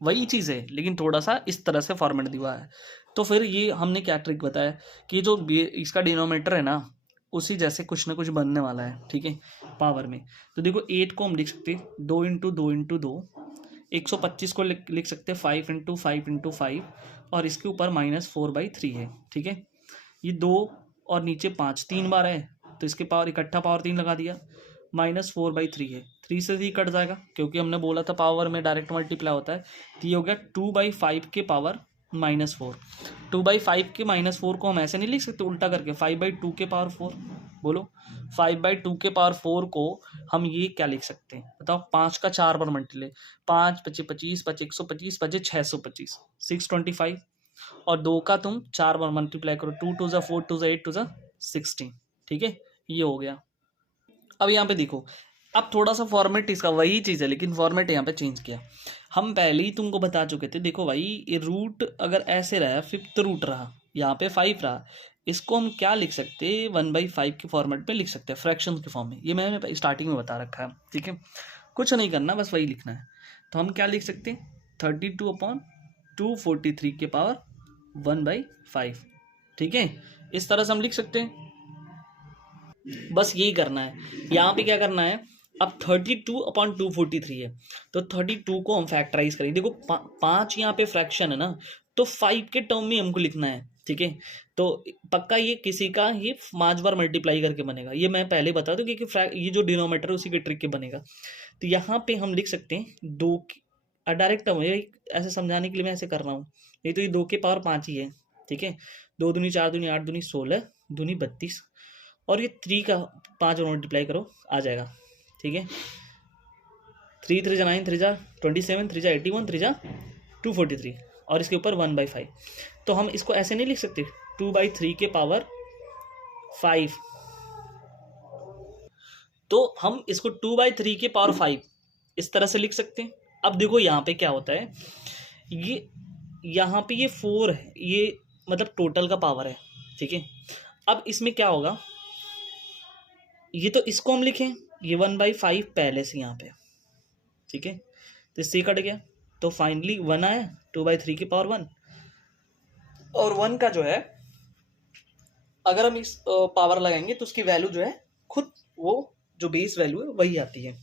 वही चीज़ है लेकिन थोड़ा सा इस तरह से फॉर्मेट दिया है। तो फिर ये हमने क्या ट्रिक बताया कि जो इसका डिनोमिनेटर है ना, उसी जैसे कुछ ना कुछ बनने वाला है। ठीक है, पावर में तो देखो 8 को हम लिख सकते हैं 2 इंटू 2 इंटू 2, 125 को लिख सकते हैं 5 इंटू 5 इंटू 5, और इसके ऊपर -4/3 है। ठीक है, ये 2 और नीचे 5 3 बार है, तो इसके पावर इकट्ठा पावर 3 लगा दिया, -4/3 है, 3 से 3 कट जाएगा क्योंकि हमने बोला था पावर में डायरेक्ट मल्टीप्लाई होता है। तो ये हो गया 2/5 के पावर -4। 2/5 के -4 को हम ऐसे नहीं लिख सकते उल्टा करके, 5/2 के पावर 4। बोलो 5/2 के पावर 4 को हम ये क्या लिख सकते हैं बताओ, 5 का 4 बार मल्टीप्लाई, 5 × 25 × 125 × 625, 625, और 2 का तुम 4 बार मल्टीप्लाई करो, 2 2 ज़ा 4 2 ज़ा 8 2 ज़ा 16। ठीक है, ये हो गया। अब यहाँ पे देखो, अब थोड़ा सा फॉर्मेट इसका वही चीज़ है लेकिन फॉर्मेट यहाँ पे चेंज किया। हम पहले ही तुमको बता चुके थे, देखो भाई ये रूट अगर ऐसे रहा, 5th रूट रहा, यहाँ पे 5 रहा, इसको हम क्या लिख सकते हैं 1/5 के फॉर्मेट में लिख सकते हैं, फ्रैक्शन के फॉर्म में। ये मैंने स्टार्टिंग में बता रखा है। ठीक है, कुछ नहीं करना, बस वही लिखना है। तो हम क्या लिख सकते हैं 32/243 के पावर 1/5। ठीक है, इस तरह से हम लिख सकते हैं, बस यही करना है। यहाँ पे क्या करना है, अब 32/243 है, तो 32 को हम फैक्टराइज करेंगे। देखो 5 यहाँ पे फ्रैक्शन है ना, तो 5 के टर्म में हमको लिखना है। ठीक है, तो पक्का ये किसी का ये 5 बार मल्टीप्लाई करके बनेगा, ये मैं पहले बता दूं कि ये जो डिनोमीटर है उसी के ट्रिक के बनेगा। तो यहाँ पे हम लिख सकते हैं 2 डायरेक्ट टर्म है, ऐसे समझाने के लिए मैं ऐसे कर रहा हूँ, नहीं तो ये 2 के पावर 5 ही है। ठीक है, 2 दूनी 4 दूनी 8 दूनी 16 दूनी 32, और ये 3 का 5 और मल्टीप्लाई करो आ जाएगा। ठीक है, 3 3 9 3 27 3 81 3 243, और इसके ऊपर 1/5। तो हम इसको ऐसे नहीं लिख सकते 2/3 के पावर 5, तो हम इसको 2/3 के पावर 5 इस तरह से लिख सकते हैं। अब देखो यहाँ पे क्या होता है, ये यहाँ पे ये 4 है, ये मतलब टोटल का पावर है। ठीक है, अब इसमें क्या होगा, ये तो इसको हम लिखें, ये 1/5 पहले से यहाँ पे। ठीक है, तो इससे कट गया, तो फाइनली 1 आया 2/3 के पावर 1, और 1 का जो है अगर हम इस पावर लगाएंगे तो उसकी वैल्यू जो है खुद वो जो बेस वैल्यू है वही आती है।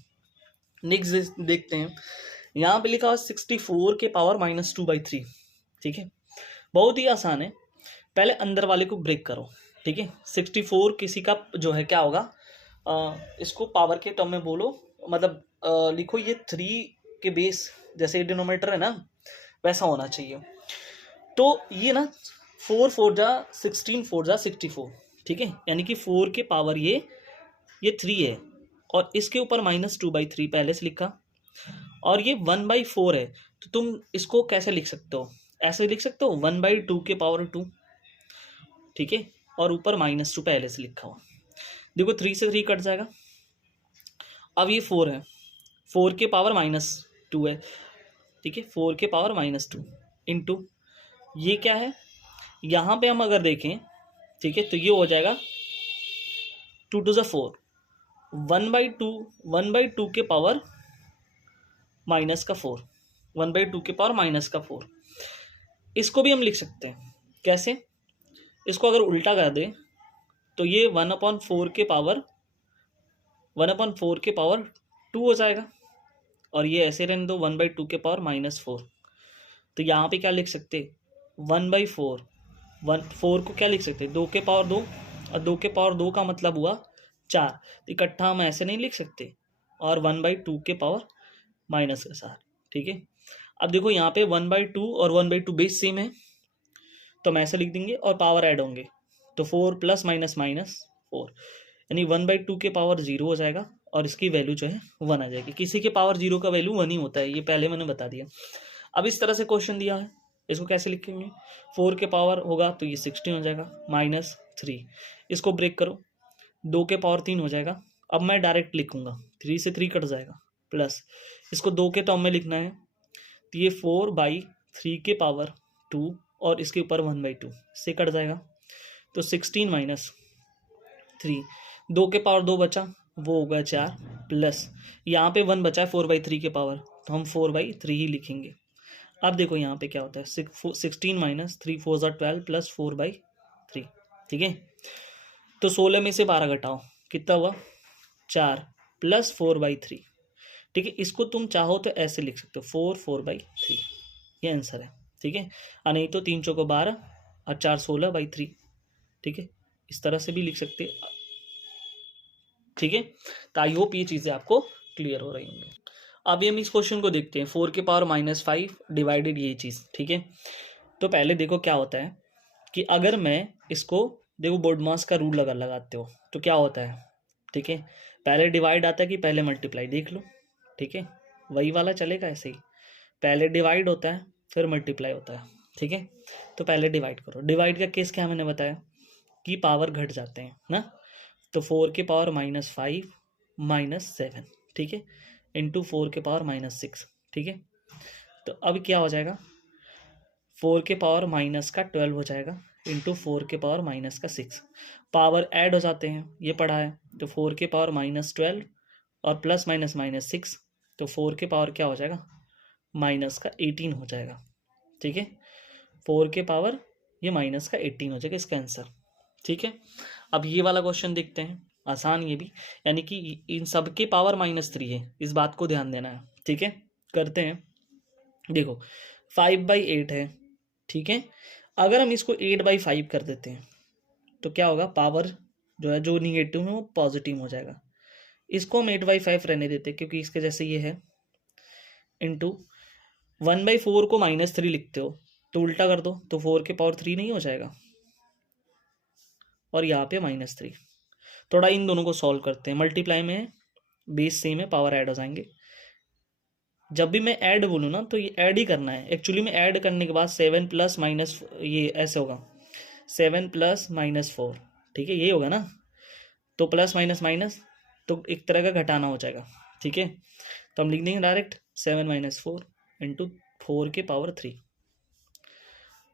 नेक्स्ट देखते हैं, यहाँ पे लिखा हुआ 64 के पावर -2/3। ठीक है, बहुत ही आसान है। पहले अंदर वाले को ब्रेक करो। ठीक है, 64 किसी का जो है क्या होगा, इसको पावर के टर्म में बोलो, मतलब लिखो ये 3 के बेस जैसे डिनोमिनेटर है ना वैसा होना चाहिए। तो ये ना 4 4 जा 16 4 जा 64। ठीक है, यानी कि 4 के पावर ये 3 है और इसके ऊपर -2/3 पहले से लिखा, और ये 1/4 है। तो तुम इसको कैसे लिख सकते हो, ऐसे लिख सकते हो 1/2 के पावर 2। ठीक है, और ऊपर -2 पहले से लिखा हुआ। देखो 3 से 3 कट जाएगा। अब ये 4 है, 4 के पावर -2 है। ठीक है, 4 के पावर -2 इंटू ये क्या है, यहाँ पे हम अगर देखें, ठीक है, तो ये हो जाएगा 2 to 4, 1/2 के पावर -4, 1/2 के पावर -4। इसको भी हम लिख सकते हैं कैसे, इसको अगर उल्टा कर दें तो ये 1/4 के पावर 2 हो जाएगा, और ये ऐसे रहने दो 1/2 के पावर -4। तो यहाँ पे क्या लिख सकते, 1/4, 4 को क्या लिख सकते, 2 के पावर 2, और 2 के पावर 2 का मतलब हुआ 4। तो इकट्ठा हम ऐसे नहीं लिख सकते, और 1/2 के पावर -4। ठीक है, अब देखो यहाँ पे 1/2 और 1/2 बेस सेम है, तो हम ऐसे लिख देंगे और पावर ऐड होंगे, तो 4 + -4, यानी 1/2 के पावर 0 हो जाएगा, और इसकी वैल्यू जो है 1 आ जाएगी। किसी के पावर 0 का वैल्यू 1 ही होता है, ये पहले मैंने बता दिया। अब इस तरह से क्वेश्चन दिया है, इसको कैसे लिखेंगे, 4 के पावर होगा तो ये 16 हो जाएगा, -3, इसको ब्रेक करो, 2 के पावर 3 हो जाएगा। अब मैं डायरेक्ट लिखूंगा, 3 से 3 कट जाएगा, प्लस इसको 2 के टर्म में लिखना है, तो ये 4/3 के पावर 2 और इसके ऊपर 1/2 से कट जाएगा, तो 16 - 3, 2 के पावर 2 बचा, वो होगा 4, प्लस यहाँ पे 1 बचा है 4/3 के पावर, तो हम 4/3 ही लिखेंगे। अब देखो यहाँ पे क्या होता है, 16 - 3 4 12 प्लस 4/3। ठीक है, तो 16 में से 12 घटाओ, कितना हुआ 4, प्लस 4/3। ठीक है, इसको तुम चाहो तो ऐसे लिख सकते हो 4/3, ये आंसर है। ठीक है, और नहीं तो 3 चौको 12 और 4 16/3। ठीक है, इस तरह से भी लिख सकते। ठीक है, तो आई होप ये चीज़ें आपको क्लियर हो रही होंगी। अभी हम इस क्वेश्चन को देखते हैं, 4 के पावर -5 डिवाइडेड ये चीज़। ठीक है, तो पहले देखो क्या होता है कि अगर मैं इसको देखो बोर्डमास का रूल लगाते हो तो क्या होता है। ठीक है, पहले डिवाइड आता है कि पहले मल्टीप्लाई, देख लो। ठीक है, वही वाला चलेगा ऐसे ही, पहले डिवाइड होता है फिर मल्टीप्लाई होता है। ठीक है, तो पहले डिवाइड करो। डिवाइड का केस क्या मैंने बताया कि पावर घट जाते हैं ना, तो 4 के पावर -5 -7, ठीक है, इंटू 4 के पावर -6। ठीक है, तो अब क्या हो जाएगा, 4 के पावर माइनस का 12 हो जाएगा, इंटू 4 के पावर -6। पावर ऐड हो जाते हैं, ये पढ़ा है, तो 4 के पावर -12 और प्लस -6, तो 4 के पावर क्या हो जाएगा -18 हो जाएगा। ठीक है, 4 के पावर ये -18 हो जाएगा इसका आंसर। ठीक है, अब ये वाला क्वेश्चन देखते हैं, आसान ये भी, यानी कि इन सब के पावर -3 है, इस बात को ध्यान देना है। ठीक है, करते हैं। देखो 5/8 है। ठीक है, अगर हम इसको 8/5 कर देते हैं तो क्या होगा, पावर जो है जो निगेटिव है वो पॉजिटिव हो जाएगा। इसको हम 8/5 रहने देते हैं क्योंकि इसके जैसे ये है, इंटू 1/4 को -3 लिखते हो तो उल्टा कर दो, तो 4 के पावर 3 नहीं हो जाएगा, और यहाँ पे -3। थोड़ा इन दोनों को सॉल्व करते हैं, मल्टीप्लाई में है, बेस सेम है, पावर ऐड हो जाएंगे। जब भी मैं ऐड बोलूँ ना तो ये ऐड ही करना है, एक्चुअली में ऐड करने के बाद 7 प्लस माइनस ये ऐसे होगा 7 प्लस -4। ठीक है, ये होगा ना, तो प्लस माइनस माइनस तो एक तरह का घटाना हो जाएगा। ठीक है, तो हम लिख देंगे डायरेक्ट 7 - 4 इंटू 4 के पावर 3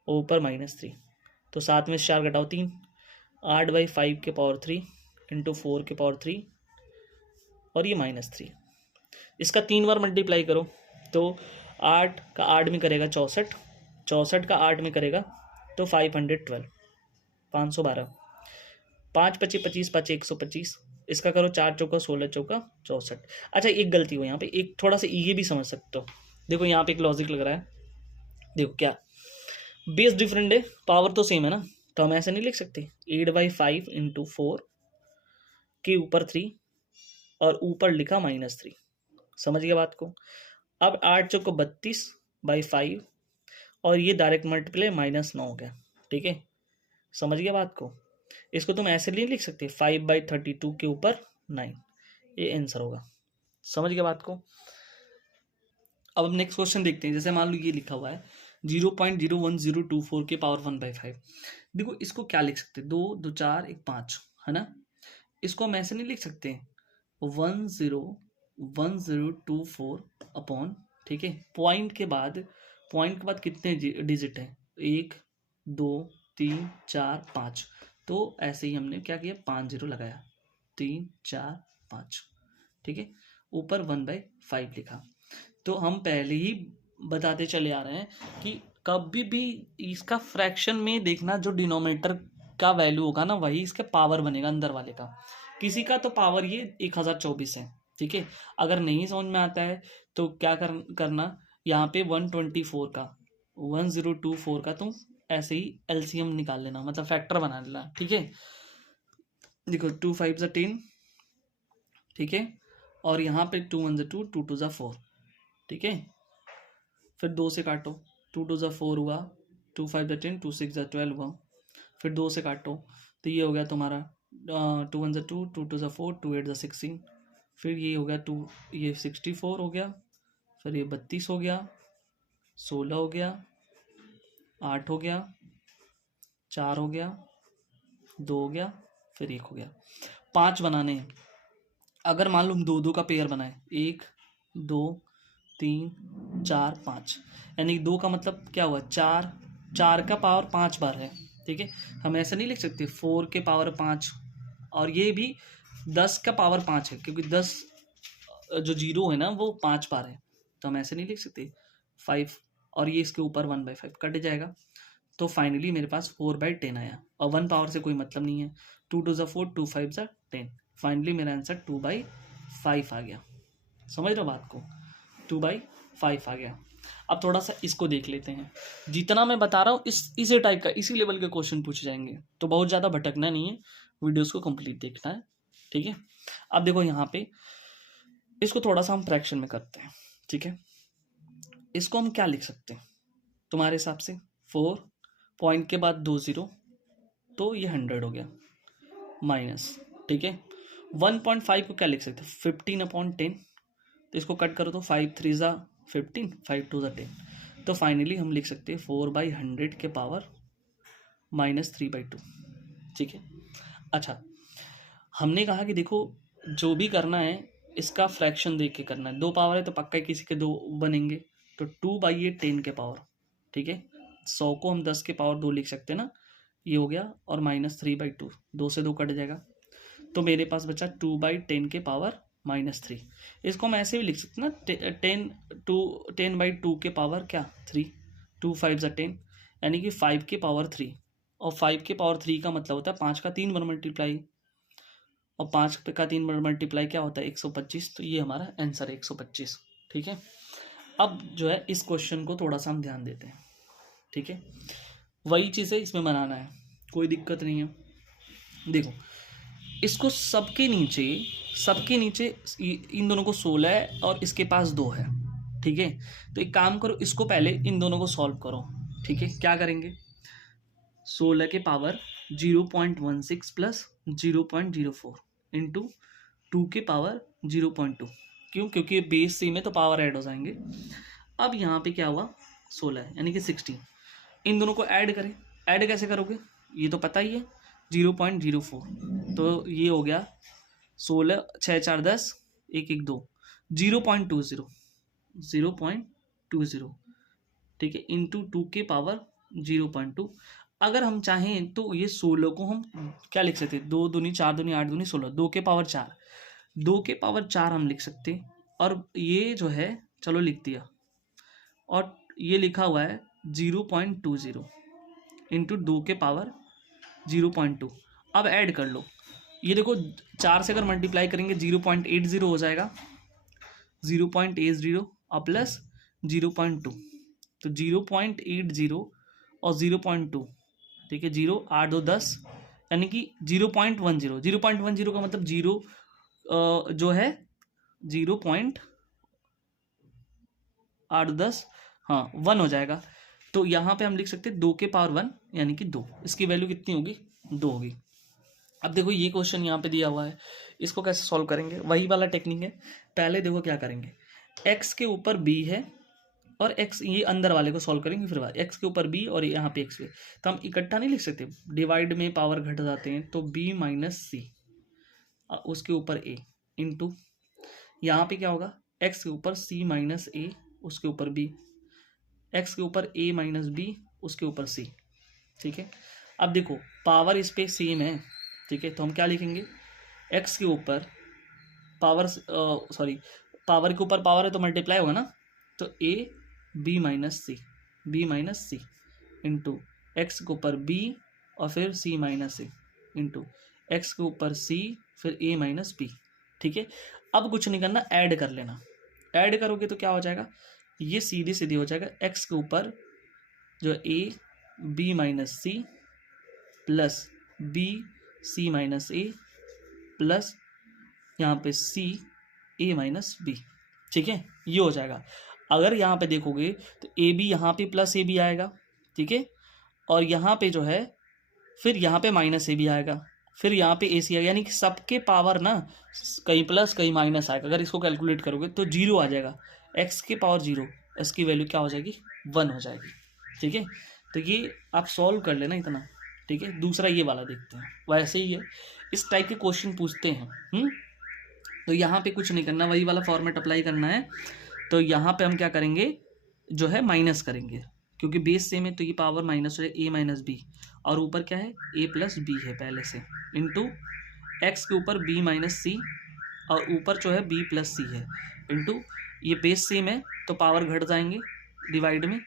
ऊपर -3, तो 7 में 4 घटाओ 3, 8/5 के पावर 3 इंटू 4 के पावर 3 और ये -3। इसका 3 बार मल्टीप्लाई करो तो 8 का 8 में करेगा 64, 64 का 8 में करेगा तो 512, 512, 5 पचे 25, 5 125, इसका करो 4 चौका 16 चौका 64। अच्छा एक गलती हो यहाँ पे, एक थोड़ा सा ये भी समझ सकते हो। देखो यहाँ पे एक लॉजिक लग रहा है, देखो क्या, बेस डिफरेंट है, पावर तो सेम है ना, तो हम ऐसे नहीं लिख सकते 8/5 इंटू 4 के ऊपर 3 और ऊपर लिखा -3। समझ गया बात को। अब 8 चौको 32/5 और ये डायरेक्ट मल्टीप्लाई -9 हो गया, ठीक है। समझ गया बात को। इसको तुम ऐसे नहीं लिख सकते 5/32 के ऊपर 9, ये आंसर होगा। समझ गया बात को। अब नेक्स्ट क्वेश्चन देखते हैं। जैसे मान लो ये लिखा हुआ है 0.01024 के पावर 1/5। देखो इसको क्या लिख सकते, 2 2 4 1 5 है ना, इसको हम ऐसे नहीं लिख सकते 101024 अपॉन, ठीक है, पॉइंट के बाद कितने डिजिट है, 1 2 3 4 5, तो ऐसे ही हमने क्या किया 5 0 लगाया, 3 4 5, ठीक है, ऊपर 1/5 लिखा। तो हम पहले ही बताते चले आ रहे हैं कि कभी भी इसका फ्रैक्शन में देखना, जो डिनोमिनेटर का वैल्यू होगा ना वही इसका पावर बनेगा अंदर वाले का। किसी का तो पावर ये 1024 है, ठीक है। अगर नहीं समझ में आता है तो क्या करना, यहाँ पे 1024 का तुम ऐसे ही एलसीएम निकाल लेना, मतलब फैक्टर बना लेना, ठीक है। देखो 2 5 ज़ा 10, ठीक है, और यहाँ पे 2 1 ज़ा 2, 2 2 ज़ा 4, ठीक है। फिर 2 से काटो, 2 2 ज़ा 4 हुआ, 2 5 ज़ा 10, 2 6 ज़ा 12 हुआ। फिर 2 से काटो तो ये हो गया तुम्हारा 2 1 ज़ा 2, 2 2 ज़ा 4, 2 8 ज़ा 16। फिर ये हो गया 2, ये 64 हो गया, फिर ये 32 हो गया, 16 हो गया, 8 हो गया, 4 हो गया, 2 हो गया, फिर 1 हो गया। 5 बनाने हैं। अगर मान लो हम 2 2 का पेयर बनाए, 1 2 3 4 5, यानी 2 का मतलब क्या हुआ 4, 4 का पावर 5 बार है, ठीक है। हम ऐसा नहीं लिख सकते 4 के पावर 5, और ये भी 10 का पावर 5 है, क्योंकि 10 जो जीरो है ना वो 5 बार है, तो हम ऐसे नहीं लिख सकते 5, और ये इसके ऊपर 1/5 कट जाएगा। तो फाइनली मेरे पास 4/10 आया, और 1 पावर से कोई मतलब नहीं है। 2 2 ज़ा 4, 2 5 ज़ा 10, फाइनली मेरा आंसर 2/5 आ गया। समझ रहे हो बात को, 2/5 आ गया। अब थोड़ा सा इसको देख लेते हैं। जितना मैं बता रहा हूँ इसी टाइप का, इसी लेवल के क्वेश्चन पूछे जाएंगे, तो बहुत ज़्यादा भटकना नहीं है, वीडियोस को कंप्लीट देखना है, ठीक है। अब देखो यहाँ पे इसको थोड़ा सा हम फ्रैक्शन में करते हैं, ठीक है। इसको हम क्या लिख सकते हैं तुम्हारे हिसाब से, 4 पॉइंट के बाद 2 0, तो ये 100 हो गया, माइनस, ठीक है। 1.5 को क्या लिख सकते हैं 15/10, तो इसको कट करो तो 5 3 ज़ा 15, 5 2 ज़ा 10, तो फाइनली हम लिख सकते हैं 4/100 के पावर -3/2, ठीक है। अच्छा हमने कहा कि देखो जो भी करना है इसका फ्रैक्शन देख के करना है, 2 पावर है तो पक्का किसी के 2 बनेंगे, तो 2/10 के पावर, ठीक है। 100 को हम 10 के पावर 2 लिख सकते हैं ना, ये हो गया, और -3/2, 2 से 2 कट जाएगा, तो मेरे पास बचा 2/10 के पावर -3। इसको हम ऐसे भी लिख सकते हैं ना 10/2 के पावर क्या 3, 2 5 ज़ा 10, यानी कि 5 के पावर 3, और 5 के पावर 3 का मतलब होता है 5 का 3 बार मल्टीप्लाई, और 5 का 3 बार मल्टीप्लाई क्या होता है 125, तो ये हमारा आंसर है 125, ठीक है। अब जो है इस क्वेश्चन को थोड़ा सा हम ध्यान देते हैं, ठीक है। वही चीज़ है इसमें बनाना है, कोई दिक्कत नहीं है। देखो इसको सबके नीचे इन दोनों को 16 है और इसके पास 2 है, ठीक है। तो एक काम करो, इसको पहले इन दोनों को सॉल्व करो, ठीक है। क्या करेंगे, 16 के पावर 0.16 प्लस 0.04 इंटू 2 के पावर 0.2, क्यों, क्योंकि बेस सेम है तो पावर ऐड हो जाएंगे। अब यहाँ पे क्या हुआ 16 यानी कि 16, इन दोनों को ऐड करें, ऐड कैसे करोगे ये तो पता ही है 0.04, तो ये हो गया 16 6 4 10 1 1 2 0.20, ठीक है, इंटू 2 के पावर 0.2। अगर हम चाहें तो ये 16 को हम क्या लिख सकते हैं, 2 दूनी 4 दूनी 8 दूनी 16, 2 के पावर 4, 2 के पावर 4 हम लिख सकते हैं, और ये जो है चलो लिख दिया, और ये लिखा हुआ है 0.20 इंटू 2 के पावर 0.2। अब ऐड कर लो, ये देखो 4 से अगर मल्टीप्लाई करेंगे 0.80 हो जाएगा, 0.80 और प्लस 0.2, तो 0.80 और 0.2, ठीक है, 0 8 2 10, यानी कि 0.10, 0.10 का मतलब जीरो जो है 0.8 10, हाँ 1 हो जाएगा। तो यहाँ पे हम लिख सकते हैं 2 के पावर 1 यानी कि 2, इसकी वैल्यू कितनी होगी, 2 होगी। अब देखो ये क्वेश्चन यहाँ पे दिया हुआ है, इसको कैसे सॉल्व करेंगे, वही वाला टेक्निक है। पहले देखो क्या करेंगे, x के ऊपर b है और x, ये अंदर वाले को सॉल्व करेंगे, फिर बाद x के ऊपर b और यहाँ पे x पे, तो हम इकट्ठा नहीं लिख सकते, डिवाइड में पावर घट जाते हैं, तो b माइनस सी उसके ऊपर a इंटू यहाँ पे क्या होगा, x के ऊपर c माइनस a उसके ऊपर b, x के ऊपर a माइनस b उसके ऊपर c, ठीक है। अब देखो पावर इस पे सेम है, ठीक है, तो हम क्या लिखेंगे, x के ऊपर पावर सॉरी पावर के ऊपर पावर है तो मल्टीप्लाई होगा ना, तो a b minus C into X के ऊपर b और फिर c minus A into X के ऊपर c फिर a माइनस b, ठीक है। अब कुछ नहीं करना, ऐड कर लेना, ऐड करोगे तो क्या हो जाएगा, ये सीधी सीधी हो जाएगा, x के ऊपर जो a b minus C plus b c minus A plus यहाँ पे c a माइनस बी, ठीक है, ये हो जाएगा। अगर यहाँ पे देखोगे तो ए बी यहाँ पे प्लस ए बी आएगा, ठीक है, और यहाँ पे जो है फिर यहाँ पे माइनस ए बी आएगा, फिर यहाँ पे ए सी आएगा, यानी कि सबके पावर ना कहीं प्लस कहीं माइनस आएगा। अगर इसको कैलकुलेट करोगे तो 0 आ जाएगा, एक्स के पावर 0, इसकी वैल्यू क्या हो जाएगी, 1 हो जाएगी, ठीक है। तो ये आप सॉल्व कर लेना इतना, ठीक है। दूसरा ये वाला देखते हैं, वैसे ही है, इस टाइप के क्वेश्चन पूछते हैं। तो यहाँ पे कुछ नहीं करना, वही वाला फॉर्मेट अप्लाई करना है। तो यहाँ पे हम क्या करेंगे, जो है माइनस करेंगे, क्योंकि बेस सेम है तो ये पावर माइनस हो जाए, a माइनस बी, और ऊपर क्या है a प्लस बी है पहले से, इंटू एक्स के ऊपर b माइनस सी और ऊपर जो है b प्लस सी है, इंटू ये बेस सेम है तो पावर घट जाएंगे डिवाइड में,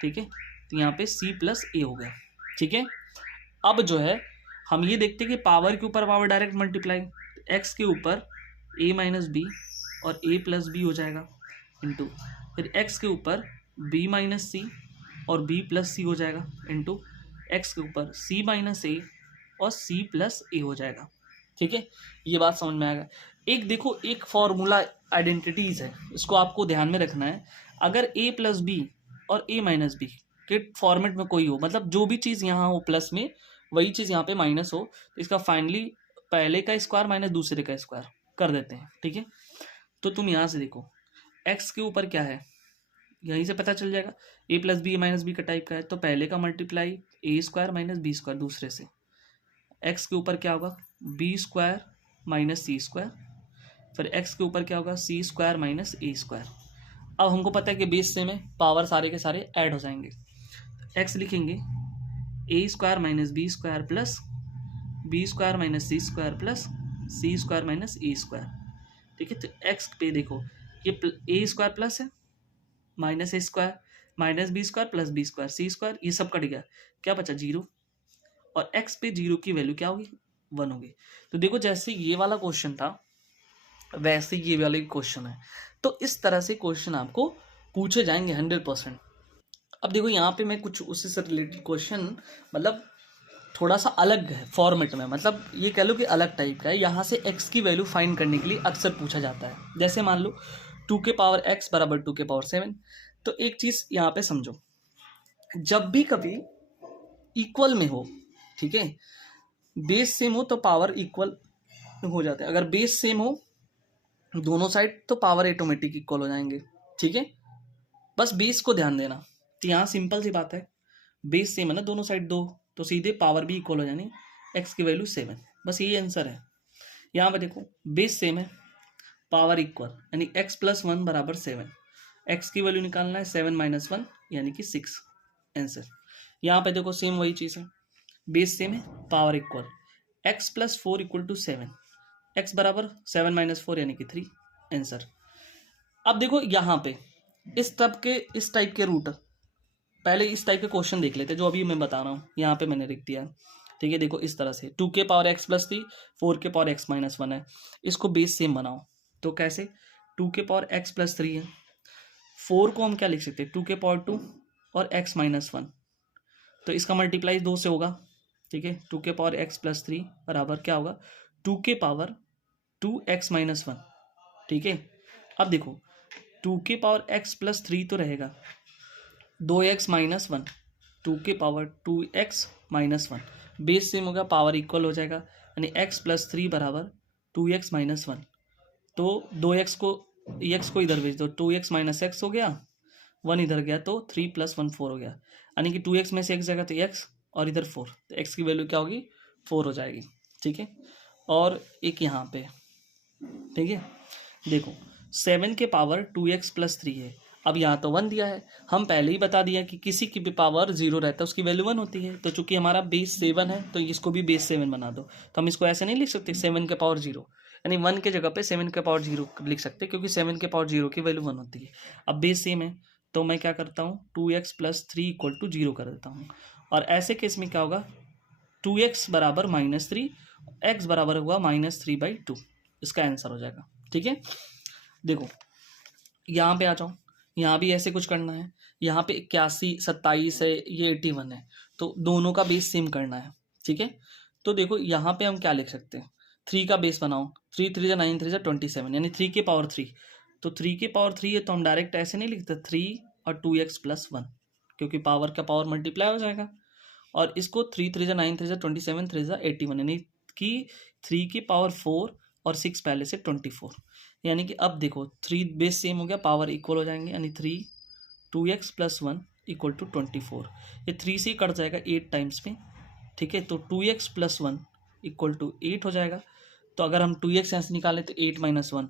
ठीक है, तो यहाँ पे c प्लस ए हो गया, ठीक है। अब जो है हम ये देखते हैं कि पावर के ऊपर पावर डायरेक्ट मल्टीप्लाई, एक्स के ऊपर a माइनस बी और a प्लस बी हो जाएगा, इंटू फिर x के ऊपर b माइनस सी और b प्लस सी हो जाएगा, इंटू एक्स के ऊपर c माइनस ए और c प्लस ए हो जाएगा, ठीक है। ये बात समझ में आएगा। एक देखो, एक फॉर्मूला आइडेंटिटीज है, इसको आपको ध्यान में रखना है। अगर a प्लस बी और a माइनस बी के फॉर्मेट में कोई हो, मतलब जो भी चीज़ यहाँ हो प्लस में वही चीज़ यहाँ पे माइनस हो, तो इसका फाइनली पहले का स्क्वायर माइनस दूसरे का स्क्वायर कर देते हैं, ठीक है। तो तुम यहाँ से देखो x के ऊपर क्या है, यहीं से पता चल जाएगा, a plus B minus B का टाइप का है, तो पहले का multiply a square minus B square दूसरे से, x के ऊपर क्या होगा b square minus C square, फिर x के ऊपर क्या होगा c square minus A square. अब हमको पता है कि बेस से में पावर सारे के सारे ऐड हो जाएंगे, x लिखेंगे a square minus B square plus b square minus C square plus c square minus A square, ठीक है। तो x पे देखो ये a स्क्वायर प्लस है minus A square minus B square plus B square C square, ये सब cut गया, क्या बचा 0, और x पे 0 की वैल्यू क्या होगी 1 होगी। तो देखो जैसे ये वाला क्वेश्चन था वैसे ये वाला क्वेश्चन है, तो इस तरह से क्वेश्चन आपको पूछे जाएंगे 100%। अब देखो यहाँ पे मैं कुछ उससे से रिलेटेड क्वेश्चन, मतलब थोड़ा सा अलग है फॉर्मेट में, मतलब ये कह लो कि अलग टाइप का है। यहाँ से x की वैल्यू फाइंड करने के लिए अक्सर पूछा जाता है। जैसे मान लो 2 के पावर x बराबर 2 के पावर 7, तो एक चीज़ यहाँ पे समझो, जब भी कभी इक्वल में हो, ठीक है, बेस सेम हो तो पावर इक्वल हो जाता है। अगर बेस सेम हो दोनों साइड तो पावर ऑटोमेटिक इक्वल हो जाएंगे, ठीक है। बस बेस को ध्यान देना, तो यहाँ सिंपल सी बात है, बेस सेम है ना दोनों साइड 2, तो सीधे पावर भी इक्वल हो जानी, x की वैल्यू 7, बस यही आंसर है। यहाँ पे देखो बेस सेम है पावर इक्वल, यानी x प्लस 1 बराबर 7, x की वैल्यू निकालना है 7 माइनस 1 यानी कि 6, आंसर। यहाँ पे देखो सेम वही चीज़ है, बेस सेम है power equal, x plus 4 equal to 7, x बराबर 7 माइनस 4 यानी कि 3, आंसर। अब देखो यहाँ पे इस टाइप के रूट, पहले इस टाइप के क्वेश्चन देख लेते जो अभी मैं बता रहा हूँ, यहाँ पे मैंने लिख दिया, ठीक है, देखो इस तरह से 2 के पावर x प्लस 3 4 के पावर x माइनस 1 है, इसको बेस सेम बनाओ। तो कैसे, 2 के पावर x प्लस 3 है, 4 को हम क्या लिख सकते हैं 2 के पावर 2 और x माइनस 1, तो इसका मल्टीप्लाई 2 से होगा। ठीक है, 2 के पावर x प्लस 3 बराबर क्या होगा 2 के पावर 2x माइनस 1। ठीक है, अब देखो 2 के पावर x प्लस 3 तो रहेगा 2x माइनस 1, 2 के power 2x minus 1, base same होगा, पावर इक्वल हो जाएगा, यानी x प्लस 3 बराबर 2x माइनस 1। तो 2x को x को इधर भेज दो, 2x माइनस एक्स हो गया, 1 इधर गया तो 3 प्लस 1 4 हो गया, यानी कि 2x में से x जाएगा तो x और इधर 4, तो x की वैल्यू क्या होगी 4 हो जाएगी। ठीक है, और एक यहाँ पे, ठीक है, देखो 7 के पावर 2x प्लस 3 है, अब यहाँ तो 1 दिया है, हम पहले ही बता दिया कि किसी की भी पावर 0 रहता है उसकी वैल्यू 1 होती है, तो चूंकि हमारा बेस 7 है तो इसको भी बेस 7 बना दो। तो हम इसको ऐसे नहीं लिख सकते 7 के पावर 0, यानी 1 के जगह पे 7 के पावर 0 लिख सकते, क्योंकि 7 के पावर 0 की वैल्यू 1 होती है। अब बेस सेम है तो मैं क्या करता हूँ 2x प्लस 3 इक्वल टू 0 कर देता हूँ, और ऐसे केस में क्या होगा 2x बराबर -3, x बराबर हुआ -3/2, इसका आंसर हो जाएगा। ठीक है, देखो यहाँ पे आ जाओ, यहाँ भी ऐसे कुछ करना है, यहाँ पे 81 27 है, ये 81 है, तो दोनों का बेस सेम करना है। ठीक है, तो देखो यहाँ पे हम क्या लिख सकते हैं 3 का बेस बनाओ, 3 3 9 3 27, यानी 3 के पावर 3, तो 3 के पावर 3 है तो हम डायरेक्ट ऐसे नहीं लिखते 3 और 2x प्लस 1, क्योंकि पावर का पावर मल्टीप्लाई हो जाएगा, और इसको 3 3 9 3 27 3 81, यानी कि 3 की पावर 4 और 6 पहले से 24, यानी कि अब देखो 3 बेस सेम हो गया, पावर इक्वल हो जाएंगे, यानी 3 2x प्लस 1 इक्वल टू 24, ये 3 से कट जाएगा 8 टाइम्स में। ठीक है, तो 2x प्लस 1 इक्वल टू 8 हो जाएगा, तो अगर हम 2x यहाँ से निकालें तो 8 माइनस 1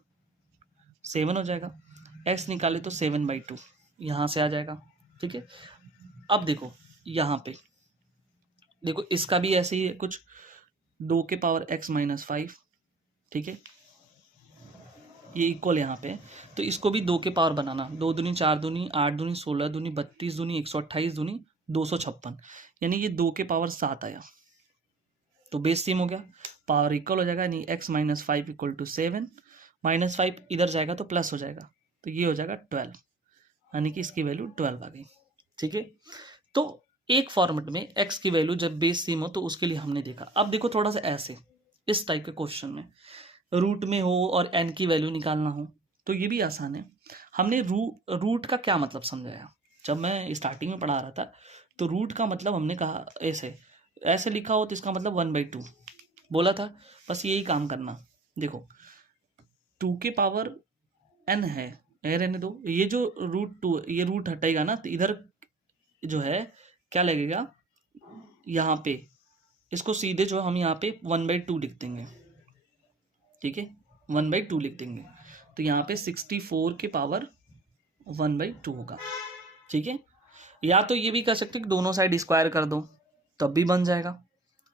7 हो जाएगा, x निकाले तो 7/2 यहाँ से आ जाएगा। ठीक है, अब देखो यहाँ पे देखो इसका भी ऐसे ही है कुछ, 2 के पावर x माइनस 5, ठीक है, ये इक्वल यहाँ पे, तो इसको भी 2 के पावर बनाना, 2 दूनी 4 दूनी 8 दूनी 16 दूनी 32 दूनी 128 दूनी 256, यानी ये 2 के पावर 7 आया, तो बेस सेम हो गया, पावर इक्वल हो जाएगा, यानी x माइनस 5 इक्वल टू 7, -5 इधर जाएगा तो प्लस हो जाएगा, तो ये हो जाएगा 12, यानी कि इसकी वैल्यू 12 आ गई। ठीक है, तो एक फॉर्मेट में x की वैल्यू जब बेस सेम हो तो उसके लिए हमने देखा। अब देखो थोड़ा सा ऐसे इस टाइप के क्वेश्चन में रूट में हो और n की वैल्यू निकालना हो तो ये भी आसान है। हमने रूट का क्या मतलब समझाया, जब मैं स्टार्टिंग में पढ़ा रहा था तो रूट का मतलब हमने कहा ऐसे ऐसे लिखा हो तो इसका मतलब 1/2 बोला था, बस यही काम करना। देखो 2 के पावर n है, रहने दो, ये जो √2 ये रूट हटेगा ना तो इधर जो है क्या लगेगा यहाँ पे, इसको सीधे जो हम यहाँ पे 1/2 लिख देंगे। ठीक है, 1/2 लिख देंगे, तो यहाँ पे 64 के पावर 1/2 होगा। ठीक है, या तो ये भी कर सकते कि दोनों साइड स्क्वायर कर दो तब भी बन जाएगा,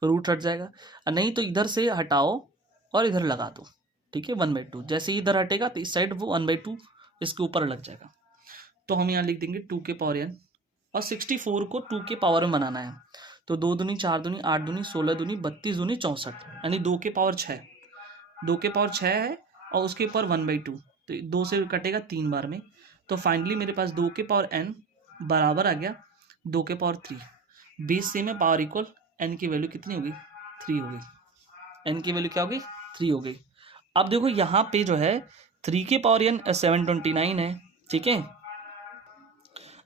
रूट हट जाएगा, और नहीं तो इधर से हटाओ और इधर लगा दो। ठीक है, 1/2 जैसे ही इधर हटेगा तो इस साइड वो 1/2 इसके ऊपर लग जाएगा, तो हम यहाँ लिख देंगे 2 के पावर n, और 64 को 2 के पावर में बनाना है, तो 2 दूनी 4 दूनी 8 दूनी 16 दूनी 32 दूनी 64, यानी 2 के पावर 6, 2 के पावर 6 है और उसके ऊपर 1/2, तो 2 से कटेगा 3 बार में, तो फाइनली मेरे पास 2 के पावर n बराबर आ गया 2 के पावर 3, बेस सेम है, पावर इक्वल, n की वैल्यू कितनी होगी 3 हो गई, n की वैल्यू क्या होगी 3 हो गई। अब देखो यहाँ पे जो है 3 के पावर n 729 है। ठीक है,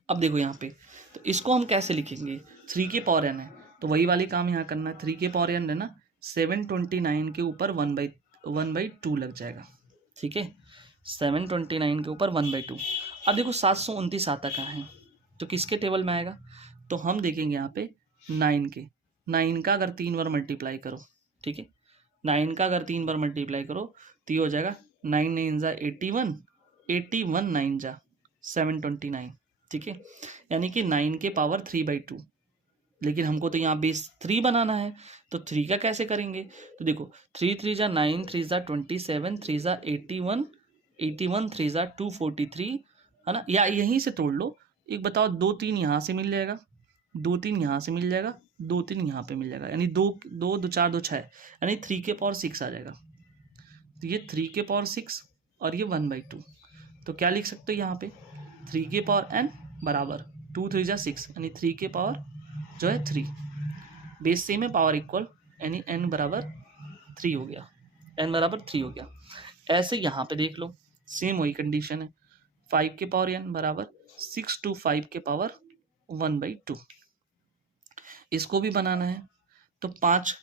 अब देखो यहाँ पे तो इसको हम कैसे लिखेंगे, 3 के पावर n है तो वही वाली काम यहाँ करना है, 3 के पावर n है ना, 729 के ऊपर 1/2 लग जाएगा। ठीक है, 729 के ऊपर 1/2। अब देखो 729 आता कहाँ है, तो किसके टेबल में आएगा, तो हम देखेंगे यहाँ पे 9 का अगर 3 बार मल्टीप्लाई करो, ठीक है, 9 का अगर 3 बार मल्टीप्लाई करो तो ये हो जाएगा 9 9 जा 81, 81 9 जा 729। ठीक है, यानी कि 9 के पावर 3/2, लेकिन हमको तो यहाँ बेस 3 बनाना है, तो 3 का कैसे करेंगे, तो देखो 3 3 जा 9, 3 जा 27, 3 जा 81, 81 3 जा 243, है ना, या यहीं से तोड़ लो, एक बताओ 2 3 यहाँ से मिल जाएगा, 2 3 यहाँ से मिल जाएगा, 2 3 यहाँ पे मिल जाएगा, यानी 2 2 2 4 2 6, यानी 3 के पावर 6 आ जाएगा। तो ये 3 के पावर 6 और ये 1/2, तो क्या लिख सकते हो यहाँ पे 3 के पावर n बराबर 2 3 जा 6, यानी 3 के पावर जो है 3, बेस सेम है पावर इक्वल, यानी n बराबर 3 हो गया, n बराबर 3 हो गया। ऐसे यहाँ पे देख लो, सेम वही कंडीशन है, 5 के पावर n बराबर 6 to 5 के पावर 1/2, इसको भी बनाना है। तो 5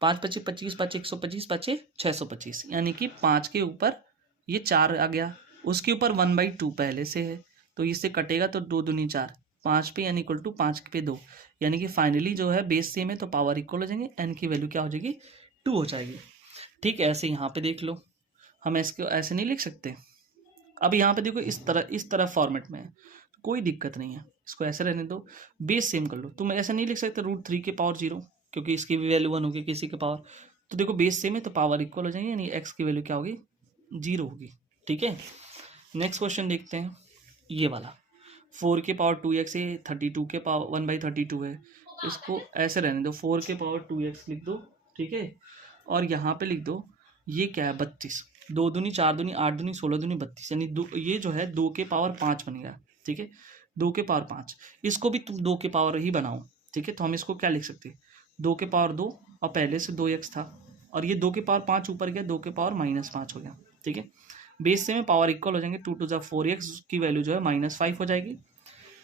5 पचे 25, 5 125, 5 625, यानी कि 5 के ऊपर ये 4 आ गया, उसके ऊपर 1/2 पहले से है, तो इससे कटेगा तो 2 दूनी 4, 5 पे n इक्वल टू 5 पे 2, यानी कि फाइनली जो है बेस सेम है तो पावर इक्वल हो जाएंगे, n की वैल्यू क्या हो जाएगी 2 हो जाएगी। ठीक है, ऐसे यहाँ पे देख लो, हम इसको ऐसे नहीं लिख सकते। अब यहाँ पे देखो इस तरह फॉर्मेट में है, तो कोई दिक्कत नहीं है, इसको ऐसे रहने दो, बेस सेम कर लो। तुम ऐसे नहीं लिख सकते √3 के पावर 0, क्योंकि इसकी भी वैल्यू 1 होगी किसी के पावर, तो देखो बेस सेम है तो पावर इक्वल हो जाएंगे, यानी x की वैल्यू क्या होगी 0 होगी। ठीक है, नेक्स्ट क्वेश्चन देखते हैं, ये वाला 4 के पावर 2x है, 32 के पावर 1/32 है, इसको ऐसे रहने दो, 4 के पावर 2x लिख दो। ठीक है, और यहाँ पे लिख दो ये क्या है 32, 2 दूनी 4 दूनी 8 दूनी 16 दूनी 32, यानी ये जो है 2 के पावर 5 बनेगा। ठीक है, 2 के पावर 5, इसको भी तुम 2 के पावर ही बनाओ। ठीक है, तो हम इसको क्या लिख सकते हैं 2 के पावर 2, और पहले से 2x था, और ये 2 के पावर 5 ऊपर गया, 2 के पावर -5 हो गया। ठीक है, बेस से में पावर इक्वल हो जाएंगे, 2 2 जा 4x की वैल्यू जो है -5 हो जाएगी।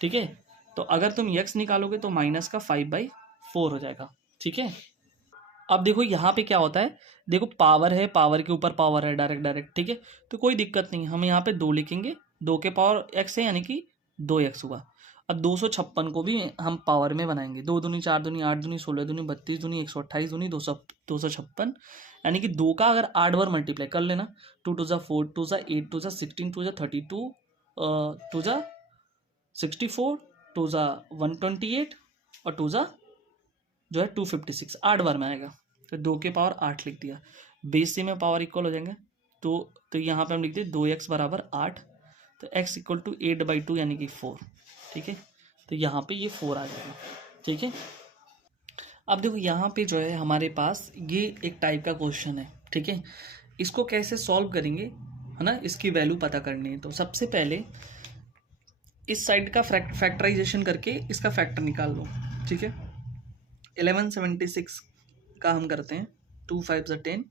ठीक है, तो अगर तुम x निकालोगे तो माइनस का 5/4 हो जाएगा। ठीक है, अब देखो यहाँ पे क्या होता है, देखो पावर है, पावर के ऊपर पावर है डायरेक्ट। ठीक है, तो कोई दिक्कत नहीं, हम यहाँ पे 2 लिखेंगे, 2 के पावर x है, यानी कि 2x हुआ। अब 256 को भी हम पावर में बनाएंगे, 2 दूनी 4 दूनी 8 दूनी 16 दूनी 32 दूनी 128 दूनी 256, यानी कि 2 का अगर 8 बार मल्टीप्लाई कर लेना, 2 2 जा 4, 2 जा 8, 2 जा 16, 2 जा 32, 2 जा 64, 2 जा 128, और 2 जा जो है 256, 8 बार में आएगा, तो 2 के पावर 8 लिख दिया, बेस से में पावर इक्वल हो जाएंगे। तो यहाँ पे हम लिखते 2x बराबर 8, तो x इक्वल टू 8/2 यानी कि 4। ठीक है, तो यहाँ पे ये 4 आ जाएगा। ठीक है, अब देखो यहाँ पे जो है हमारे पास ये एक टाइप का क्वेश्चन है। ठीक है, इसको कैसे सॉल्व करेंगे, है ना, इसकी वैल्यू पता करनी है। तो सबसे पहले इस साइड का फैक्टराइजेशन करके इसका फैक्टर निकाल लो। ठीक है, 1176 का हम करते हैं, 2 5 ज़ा 10,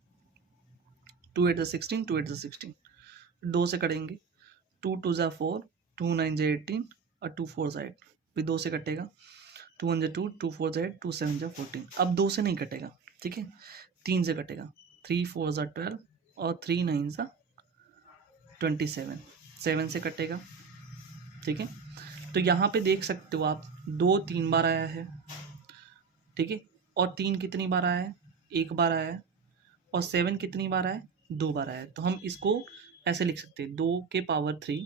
2 8 ज़ा 16, 2 8 ज़ा 16, 2 से कटेंगे, 2 2 ज़ा 4, 2 9 ज़ा 18, और 2 4 ज़ा 8, फिर 2 से कटेगा, 2 1 ज़ा 2, 2 4 ज़ा 8, 2 7 ज़ा 14। अब 2 से नहीं कटेगा, ठीक है, 3 से कटेगा, 3 4 ज़ा 12, और 3 9 ज़ा 27, 7 से कटेगा। ठीक है, तो यहाँ पे देख सकते हो आप 2 3 बार आया है। ठीक है, और 3 कितनी बार आया है, 1 बार आया है, और 7 कितनी बार आया है, 2 बार आया है। तो हम इसको ऐसे लिख सकते हैं, 2 के पावर 3,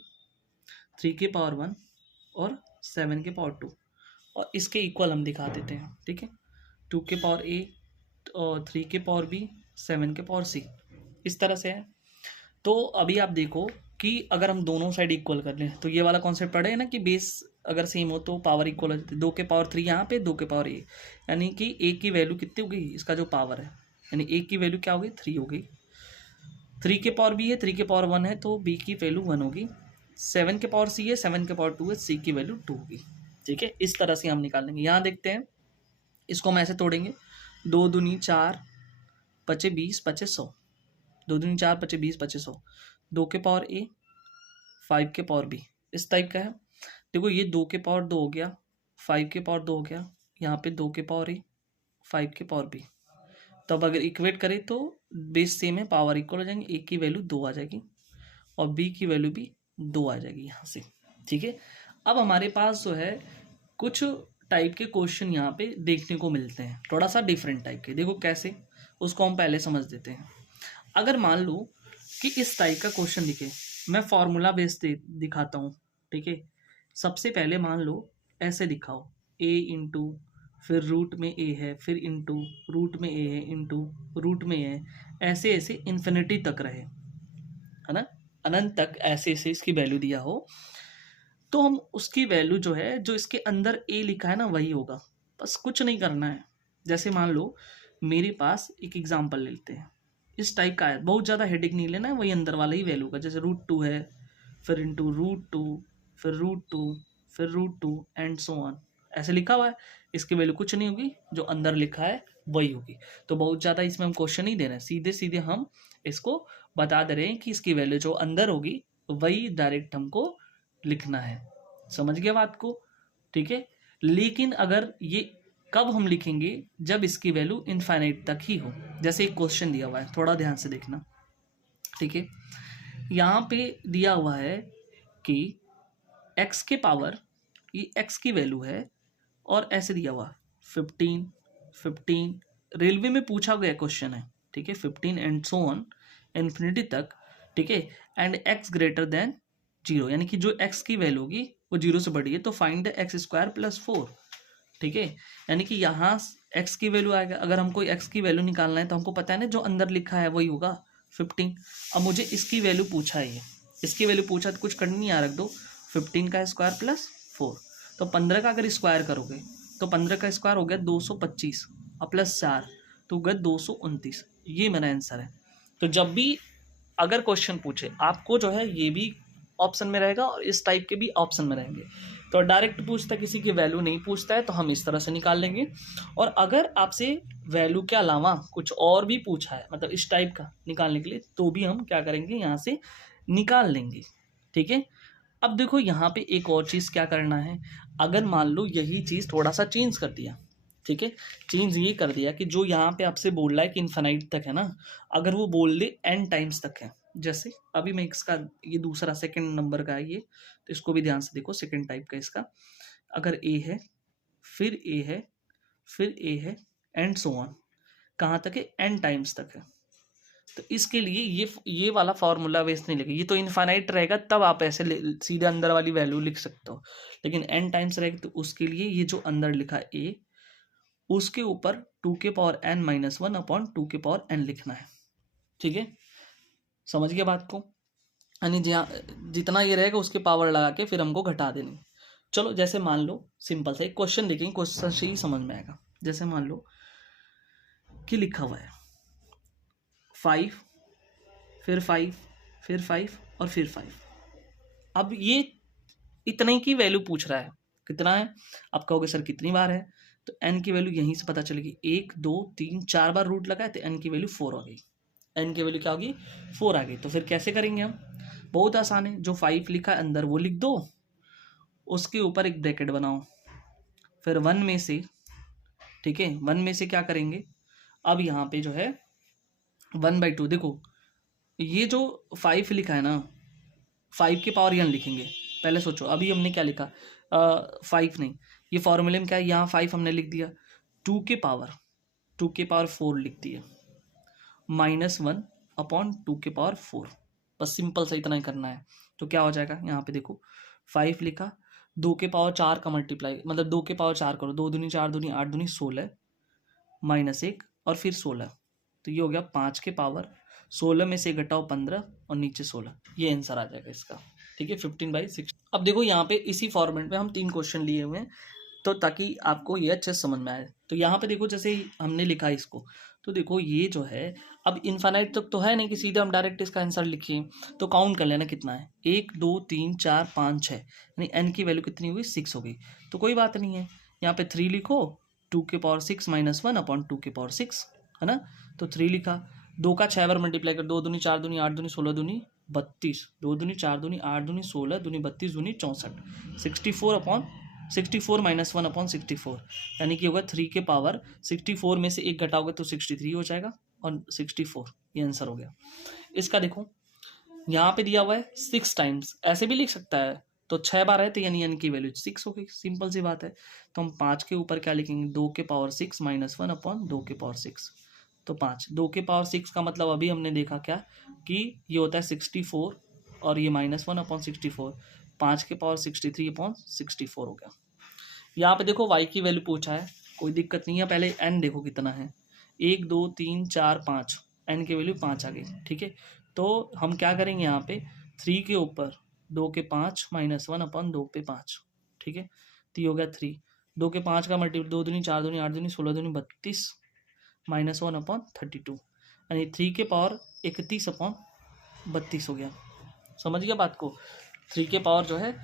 3 के पावर 1, और 7 के पावर 2, और इसके इक्वल हम दिखा देते हैं। ठीक है, 2 के पावर a, और 3 के पावर b, 7 के पावर c, इस तरह से है। तो अभी आप देखो कि अगर हम दोनों साइड इक्वल कर लें, तो ये वाला कॉन्सेप्ट पढ़े है ना कि बेस अगर सेम हो तो पावर इक्वल हो जाती है। 2 के पावर 3 यहाँ पे, 2 के पावर a, यानी कि a की वैल्यू कितनी हो गई, इसका जो पावर है, यानी a की वैल्यू क्या हो गई 3 हो गई। 3 के पावर b है, 3 के पावर 1 है, तो b की वैल्यू 1 होगी। 7 के पावर c है, 7 के पावर 2 है, c की वैल्यू 2 होगी। ठीक है, इस तरह से हम निकाल लेंगे। यहाँ देखते हैं, इसको हम ऐसे तोड़ेंगे, 2 दूनी 4, 5 20, 5 100, 2 दूनी 4, 5 20, 5 100, 2 के पावर a, 5 के पावर b, इस टाइप का है। देखो ये 2 के पावर 2 हो गया, 5 के पावर 2 हो गया, यहाँ पे 2 के पावर a, 5 के पावर b। तो अब अगर इक्वेट करें तो बेस सेम है, पावर इक्वल हो जाएंगे, a की वैल्यू 2 आ जाएगी, और b की वैल्यू भी 2 आ जाएगी यहाँ से। ठीक है, अब हमारे पास जो है कुछ टाइप के क्वेश्चन यहाँ पे देखने को मिलते हैं, थोड़ा सा डिफरेंट टाइप के। देखो कैसे, उसको हम पहले समझ देते हैं। अगर मान लो कि इस टाइप का क्वेश्चन दिखे, मैं फॉर्मूला बेस दिखाता हूँ। ठीक है, सबसे पहले मान लो ऐसे दिखाओ, a इंटू, फिर रूट में a है, फिर इंटू रूट में a है, इंटू रूट में a है, ऐसे ऐसे इन्फिनिटी तक रहे, है ना, अनंत तक ऐसे ऐसे इसकी वैल्यू दिया हो, तो हम उसकी वैल्यू जो है, जो इसके अंदर a लिखा है ना, वही होगा। बस कुछ नहीं करना है। जैसे मान लो मेरे पास एक एग्जांपल लेते हैं, इस टाइप का है, बहुत ज़्यादा हेडेक नहीं लेना है, वही अंदर वाला ही वैल्यू का, जैसे √2 है, फिर इंटू √2, फिर √2, फिर √2 एंड सो ऑन, ऐसे लिखा हुआ है। इसकी वैल्यू कुछ नहीं होगी, जो अंदर लिखा है वही होगी। तो बहुत ज़्यादा इसमें हम क्वेश्चन नहीं दे रहे हैं, सीधे सीधे हम इसको बता दे रहे हैं कि इसकी वैल्यू जो अंदर होगी वही डायरेक्ट हमको लिखना है। समझ गया बात को? ठीक है। लेकिन अगर ये कब हम लिखेंगे, जब इसकी वैल्यू इनफाइनाइट तक ही हो। जैसे एक क्वेश्चन दिया हुआ है, थोड़ा ध्यान से देखना। ठीक है, यहाँ पे दिया हुआ है कि x के पावर, ये x की वैल्यू है, और ऐसे दिया हुआ 15 15, रेलवे में पूछा गया क्वेश्चन है। ठीक है, 15 एंड सो ऑन इन्फिनिटी तक। ठीक है, एंड x ग्रेटर देन 0, यानी कि जो x की वैल्यू होगी वो 0 से बड़ी है, तो फाइंड द x² + 4। ठीक है, यानी कि यहाँ x की वैल्यू आएगा। अगर हमको x की वैल्यू निकालना है तो हमको पता है ना, जो अंदर लिखा है वही होगा 15। अब मुझे इसकी वैल्यू पूछा है, इसकी वैल्यू पूछा तो कुछ करनी नहीं, रख दो 15 का स्क्वायर + 4। तो 15 का अगर स्क्वायर करोगे तो 15 का स्क्वायर हो गया 225, और +4 तो हो गया 229। ये मेरा आंसर है। तो जब भी अगर क्वेश्चन पूछे आपको, जो है ये भी ऑप्शन में रहेगा और इस टाइप के भी ऑप्शन में रहेंगे। तो डायरेक्ट पूछता है, किसी की वैल्यू नहीं पूछता है, तो हम इस तरह से निकाल लेंगे। और अगर आपसे वैल्यू के अलावा कुछ और भी पूछा है, मतलब इस टाइप का निकालने के लिए, तो भी हम क्या करेंगे, यहाँ से निकाल लेंगे। ठीक है। अब देखो यहाँ पे एक और चीज़ क्या करना है। अगर मान लो यही चीज़ थोड़ा सा चेंज कर दिया, ठीक है, चेंज ये कर दिया कि जो यहाँ पे आपसे बोल रहा है कि इन्फिनाइट तक है ना, अगर वो बोल दे n टाइम्स तक है, जैसे अभी मैं इसका, ये दूसरा सेकंड नंबर का है ये, तो इसको भी ध्यान से देखो, सेकंड टाइप का इसका, अगर a है, फिर a है, फिर a है, एंड सो ऑन, कहाँ तक है, n टाइम्स तक है। तो इसके लिए ये वाला फॉर्मूला वेस्ट नहीं लगेगा, ये तो इनफाइनाइट रहेगा तब आप ऐसे सीधे अंदर वाली वैल्यू लिख सकते हो, लेकिन n टाइम्स रहेगा तो उसके लिए ये जो अंदर लिखा है a, उसके ऊपर 2n-1/2n लिखना है। ठीक है, समझ गया बात को? यानी जितना ये रहेगा उसके पावर लगा के फिर हमको घटा देनी। चलो जैसे मान लो सिंपल सा एक क्वेश्चन देखेंगे, क्वेश्चन से ही समझ में आएगा। जैसे मान लो कि लिखा हुआ है 5, फिर 5, फिर 5 और फिर 5। अब ये इतने की वैल्यू पूछ रहा है, कितना है? आप कहोगे सर कितनी बार है, तो n की वैल्यू यहीं से पता चलेगी, 1 2 3 4 बार रूट लगाए तो n की वैल्यू 4 आ गई। n की वैल्यू क्या होगी? 4 आ गई। तो फिर कैसे करेंगे हम? बहुत आसान है, जो 5 लिखा है अंदर वो लिख दो, उसके ऊपर एक ब्रैकेट बनाओ, फिर 1 में से, ठीक है, 1 में से क्या करेंगे, अब यहाँ पे जो है 1/2, देखो ये जो 5 लिखा है ना, 5 के पावर n लिखेंगे। पहले सोचो, अभी हमने क्या लिखा, 5 नहीं, ये फॉर्मूले में क्या है, यहाँ 5 हमने लिख दिया, 2 के पावर 4 लिख दिया, -1/2 के पावर 4, बस सिंपल सा इतना ही करना है। तो क्या हो जाएगा, यहाँ पे देखो 5 लिखा, 2 के पावर 4 का मल्टीप्लाई, मतलब 2 के पावर 4 करो, 2 दूनी 4 दूनी 8 दूनी 16, -1 और फिर 16, तो ये हो गया 5 के पावर 16 में से घटाओ 15 और नीचे 16, ये आंसर आ जाएगा इसका। ठीक है, 15/6। अब देखो यहाँ पे इसी फॉर्मेट में हम 3 क्वेश्चन लिए हुए हैं, तो ताकि आपको ये अच्छे से समझ में आए। तो यहाँ पे देखो जैसे हमने लिखा इसको, तो देखो ये जो है अब इनफाइनाइट तक तो है नहीं कि सीधे हम डायरेक्ट इसका आंसर लिखिए, तो काउंट कर लेना कितना है, 1 2 3 4 5 6, यानी n की वैल्यू कितनी हुई, 6 हो गई। तो कोई बात नहीं है, यहाँ पे 3 लिखो, 2 के पावर 6 -1/2 के पावर 6, है ना, तो 3 लिखा, 2 का 6 बार मल्टीप्लाई कर, 2 दूनी 4 दूनी 8 दूनी 16 दूनी 32, 2 दूनी 4 दूनी 8 दूनी 16 दूनी 32 दूनी 64, 64 -1/64, यानी कि होगा 3 के पावर 64 में से 1 घटाओगे तो 63 हो जाएगा, और 64, ये आंसर हो गया इसका। देखो यहाँ पे दिया हुआ है 6 टाइम्स, ऐसे भी लिख सकता है, तो 6 बार है तो यानी n की वैल्यू 6 हो गई, सिंपल सी बात है। तो हम 5 के ऊपर क्या लिखेंगे, 2 के पावर 6 -1/2 के पावर 6, तो 5, 2 के पावर 6 का मतलब अभी हमने देखा क्या कि ये होता है 64, और ये -1/64, 5 के पावर 63/64 हो गया। यहाँ पे देखो y की वैल्यू पूछा है, कोई दिक्कत नहीं है, पहले n देखो कितना है, 1 2 3 4 5, n की वैल्यू 5 आ गई। ठीक है, तो हम क्या करेंगे, यहाँ पे 3 के ऊपर 2 के 5 -1/2 पे 5, ठीक है, तो ये हो गया 3, 2 के 5 का मल्टीपल, 2 दूनी 4 दूनी 8 दूनी 16 दूनी 32 -1/32 यानी 3 के पावर 31/32 हो गया। समझ गया बात को? 3 के पावर जो है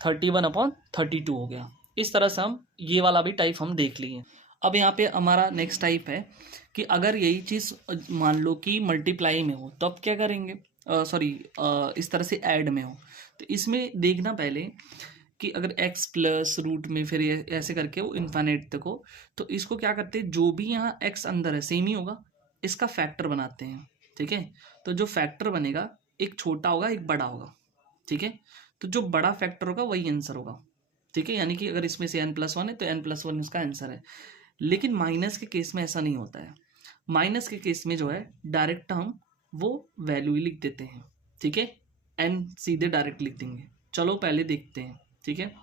31/32 हो गया। इस तरह से हम ये वाला भी टाइप हम देख लिए। अब यहाँ पे हमारा नेक्स्ट टाइप है कि अगर यही चीज़ मान लो कि मल्टीप्लाई में हो तो अब क्या करेंगे, सॉरी इस तरह से ऐड में हो, तो इसमें देखना पहले कि अगर x प्लस रूट में फिर ऐसे करके वो इन्फाइनाइट तक हो, तो इसको क्या करते हैं, जो भी यहाँ x अंदर है सेम ही होगा, इसका फैक्टर बनाते हैं। ठीक है, तो जो फैक्टर बनेगा एक छोटा होगा एक बड़ा होगा। ठीक है, तो जो बड़ा फैक्टर होगा वही आंसर होगा। ठीक है, यानी कि अगर इसमें से n+1 है तो n+1 इसका आंसर है। लेकिन माइनस के केस में ऐसा नहीं होता है। माइनस के केस में जो है डायरेक्ट हम वो वैल्यू ही लिख देते हैं। ठीक है, n सीधे डायरेक्ट लिख देंगे। चलो पहले देखते हैं। ठीक है,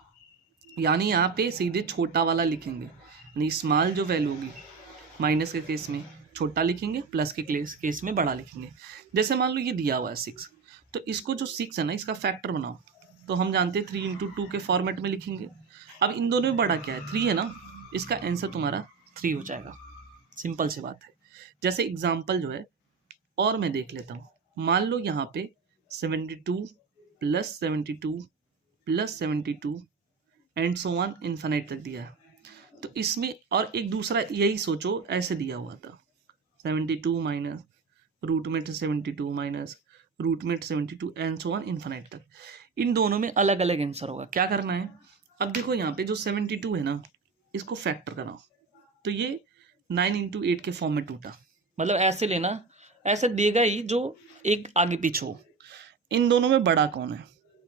यानी यहाँ पे सीधे छोटा वाला लिखेंगे, यानी स्मॉल जो वैल्यू होगी माइनस के केस में छोटा लिखेंगे, प्लस के केस में बड़ा लिखेंगे। जैसे मान लो ये दिया हुआ है 6, तो इसको जो 6 है ना इसका फैक्टर बनाओ, तो हम जानते हैं 3 × 2 के फॉर्मेट में लिखेंगे। अब इन दोनों में बड़ा क्या है, 3 है ना, इसका आंसर तुम्हारा 3 हो जाएगा। सिंपल सी बात है। जैसे एग्जाम्पल जो है और मैं देख लेता हूँ, मान लो यहाँ पे 72 + 72 + 72 एंड सो ऑन इन्फिनिट तक दिया है। तो इसमें और एक दूसरा यही सोचो, ऐसे दिया हुआ था 72 माइनस रूट में 72 माइनस रूट में 72 एंड सो ऑन इन्फिनिट तक। इन दोनों में अलग अलग आंसर होगा। क्या करना है, अब देखो यहाँ पे जो 72 है ना, इसको फैक्टर कराओ, तो ये 9 × 8 के फॉर्म में टूटा। मतलब ऐसे लेना, ऐसे देगा ही जो एक आगे पीछे हो। इन दोनों में बड़ा कौन है,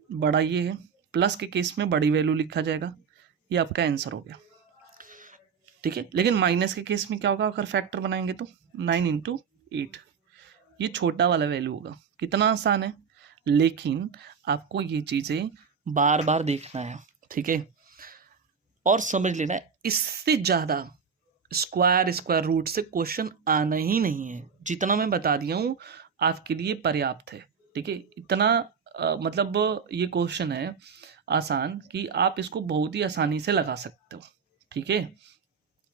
बड़ा ये है, प्लस के केस में बड़ी वैल्यू लिखा जाएगा, ये आपका आंसर हो गया। ठीक है, लेकिन माइनस के केस में क्या होगा, अगर फैक्टर बनाएंगे तो 9 × 8, ये छोटा वाला वैल्यू होगा। कितना आसान है, लेकिन आपको ये चीज़ें बार बार देखना है। ठीक है, और समझ लेना है, इससे ज़्यादा स्क्वायर रूट से क्वेश्चन आना ही नहीं है। जितना मैं बता दिया हूँ आपके लिए पर्याप्त है। ठीक है, इतना मतलब ये क्वेश्चन है आसान कि आप इसको बहुत ही आसानी से लगा सकते हो। ठीक है,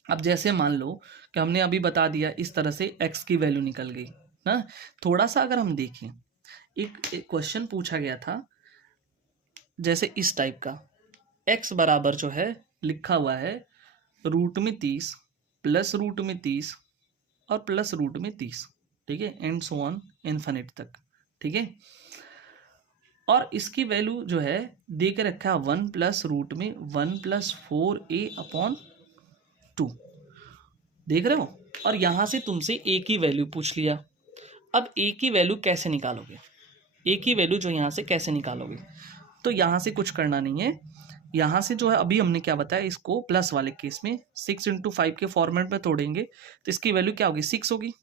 अब जैसे मान लो कि हमने अभी बता दिया इस तरह से x की वैल्यू निकल गई ना। थोड़ा सा अगर हम देखें, एक क्वेश्चन पूछा गया था जैसे इस टाइप का, x बराबर जो है लिखा हुआ है रूट में 30 प्लस रूट में 30 और प्लस रूट में 30। ठीक है, एंड सो ऑन इन्फिनिट तक। ठीक है, और इसकी वैल्यू जो है दे के रखा है 1 प्लस रूट में 1 + 4a/2। देख रहे हो, और यहां से तुमसे a की वैल्यू पूछ लिया। अब a की वैल्यू कैसे निकालोगे, a की वैल्यू जो यहाँ से कैसे निकालोगे, तो यहाँ से कुछ करना नहीं है। यहाँ से जो है अभी हमने क्या बताया, इसको प्लस वाले केस में 6 × 5 के फॉर्मेट में तोड़ेंगे तो इसकी वैल्यू क्या होगी, 6 होगी।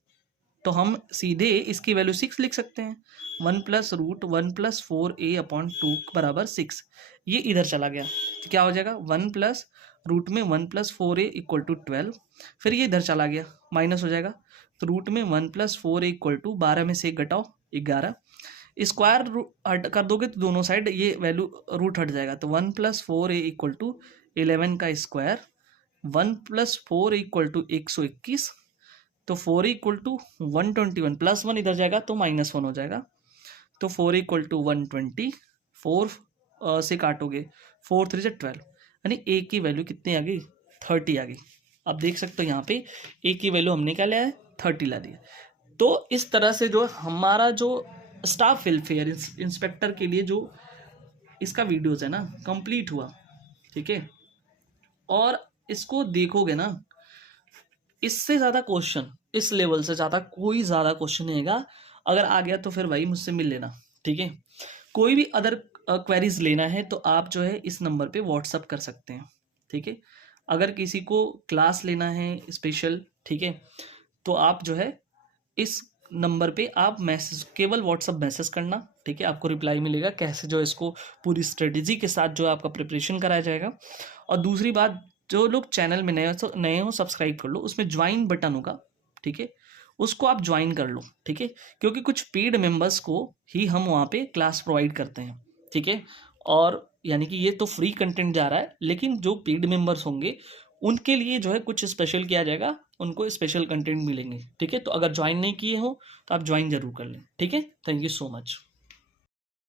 तो हम सीधे इसकी वैल्यू 6 लिख सकते हैं। 1 + रूट 1 + 4a/2 बराबर 6। ये इधर चला गया तो क्या हो जाएगा, 1 + रूट में 1 + 4a = 12। फिर ये इधर चला गया, माइनस हो जाएगा, तो रूट में 1 + 4a = 12 में से 1 घटाओ 11। स्क्वायर हट कर दोगे तो दोनों साइड ये वैल्यू रूट हट जाएगा, तो 1 + 4a = 11 का स्क्वायर, 1 + 4a = 121, तो 4 = 121, +1 इधर जाएगा तो -1 हो जाएगा, तो 4 = 120। 4 से काटोगे 4 × 3 = 12, यानी a की वैल्यू कितनी आ गई, 30 आ गई। अब देख सकते हो यहाँ पे a की वैल्यू हमने क्या लिया है, 30 ला दिया। तो इस तरह से जो हमारा जो स्टाफ वेलफेयर इंस्पेक्टर के लिए जो इसका वीडियोस है ना कंप्लीट हुआ। ठीक है, और इसको देखोगे ना, इससे ज़्यादा क्वेश्चन, इस लेवल से ज़्यादा कोई ज़्यादा क्वेश्चन नहीं आएगा। अगर आ गया तो फिर भाई मुझसे मिल लेना। ठीक है, कोई भी अदर क्वेरीज लेना है तो आप जो है इस नंबर पे व्हाट्सअप कर सकते हैं। ठीक है, अगर किसी को क्लास लेना है स्पेशल, ठीक है, तो आप जो है इस नंबर पे आप मैसेज, केवल व्हाट्सअप मैसेज करना। ठीक है, आपको रिप्लाई मिलेगा कैसे जो इसको पूरी स्ट्रेटेजी के साथ जो आपका प्रिपरेशन कराया जाएगा। और दूसरी बात, जो लोग चैनल में नए हो सब्सक्राइब कर लो, उसमें ज्वाइन बटन होगा। ठीक है, उसको आप ज्वाइन कर लो। ठीक है, क्योंकि कुछ पेड मेंबर्स को ही हम वहाँ पे क्लास प्रोवाइड करते हैं। ठीक है, और यानी कि ये तो फ्री कंटेंट जा रहा है, लेकिन जो पेड मेंबर्स होंगे उनके लिए जो है कुछ स्पेशल किया जाएगा, उनको स्पेशल कंटेंट मिलेंगे। ठीक है, तो अगर ज्वाइन नहीं किए हो तो आप ज्वाइन जरूर कर लें। ठीक है, थैंक यू सो मच।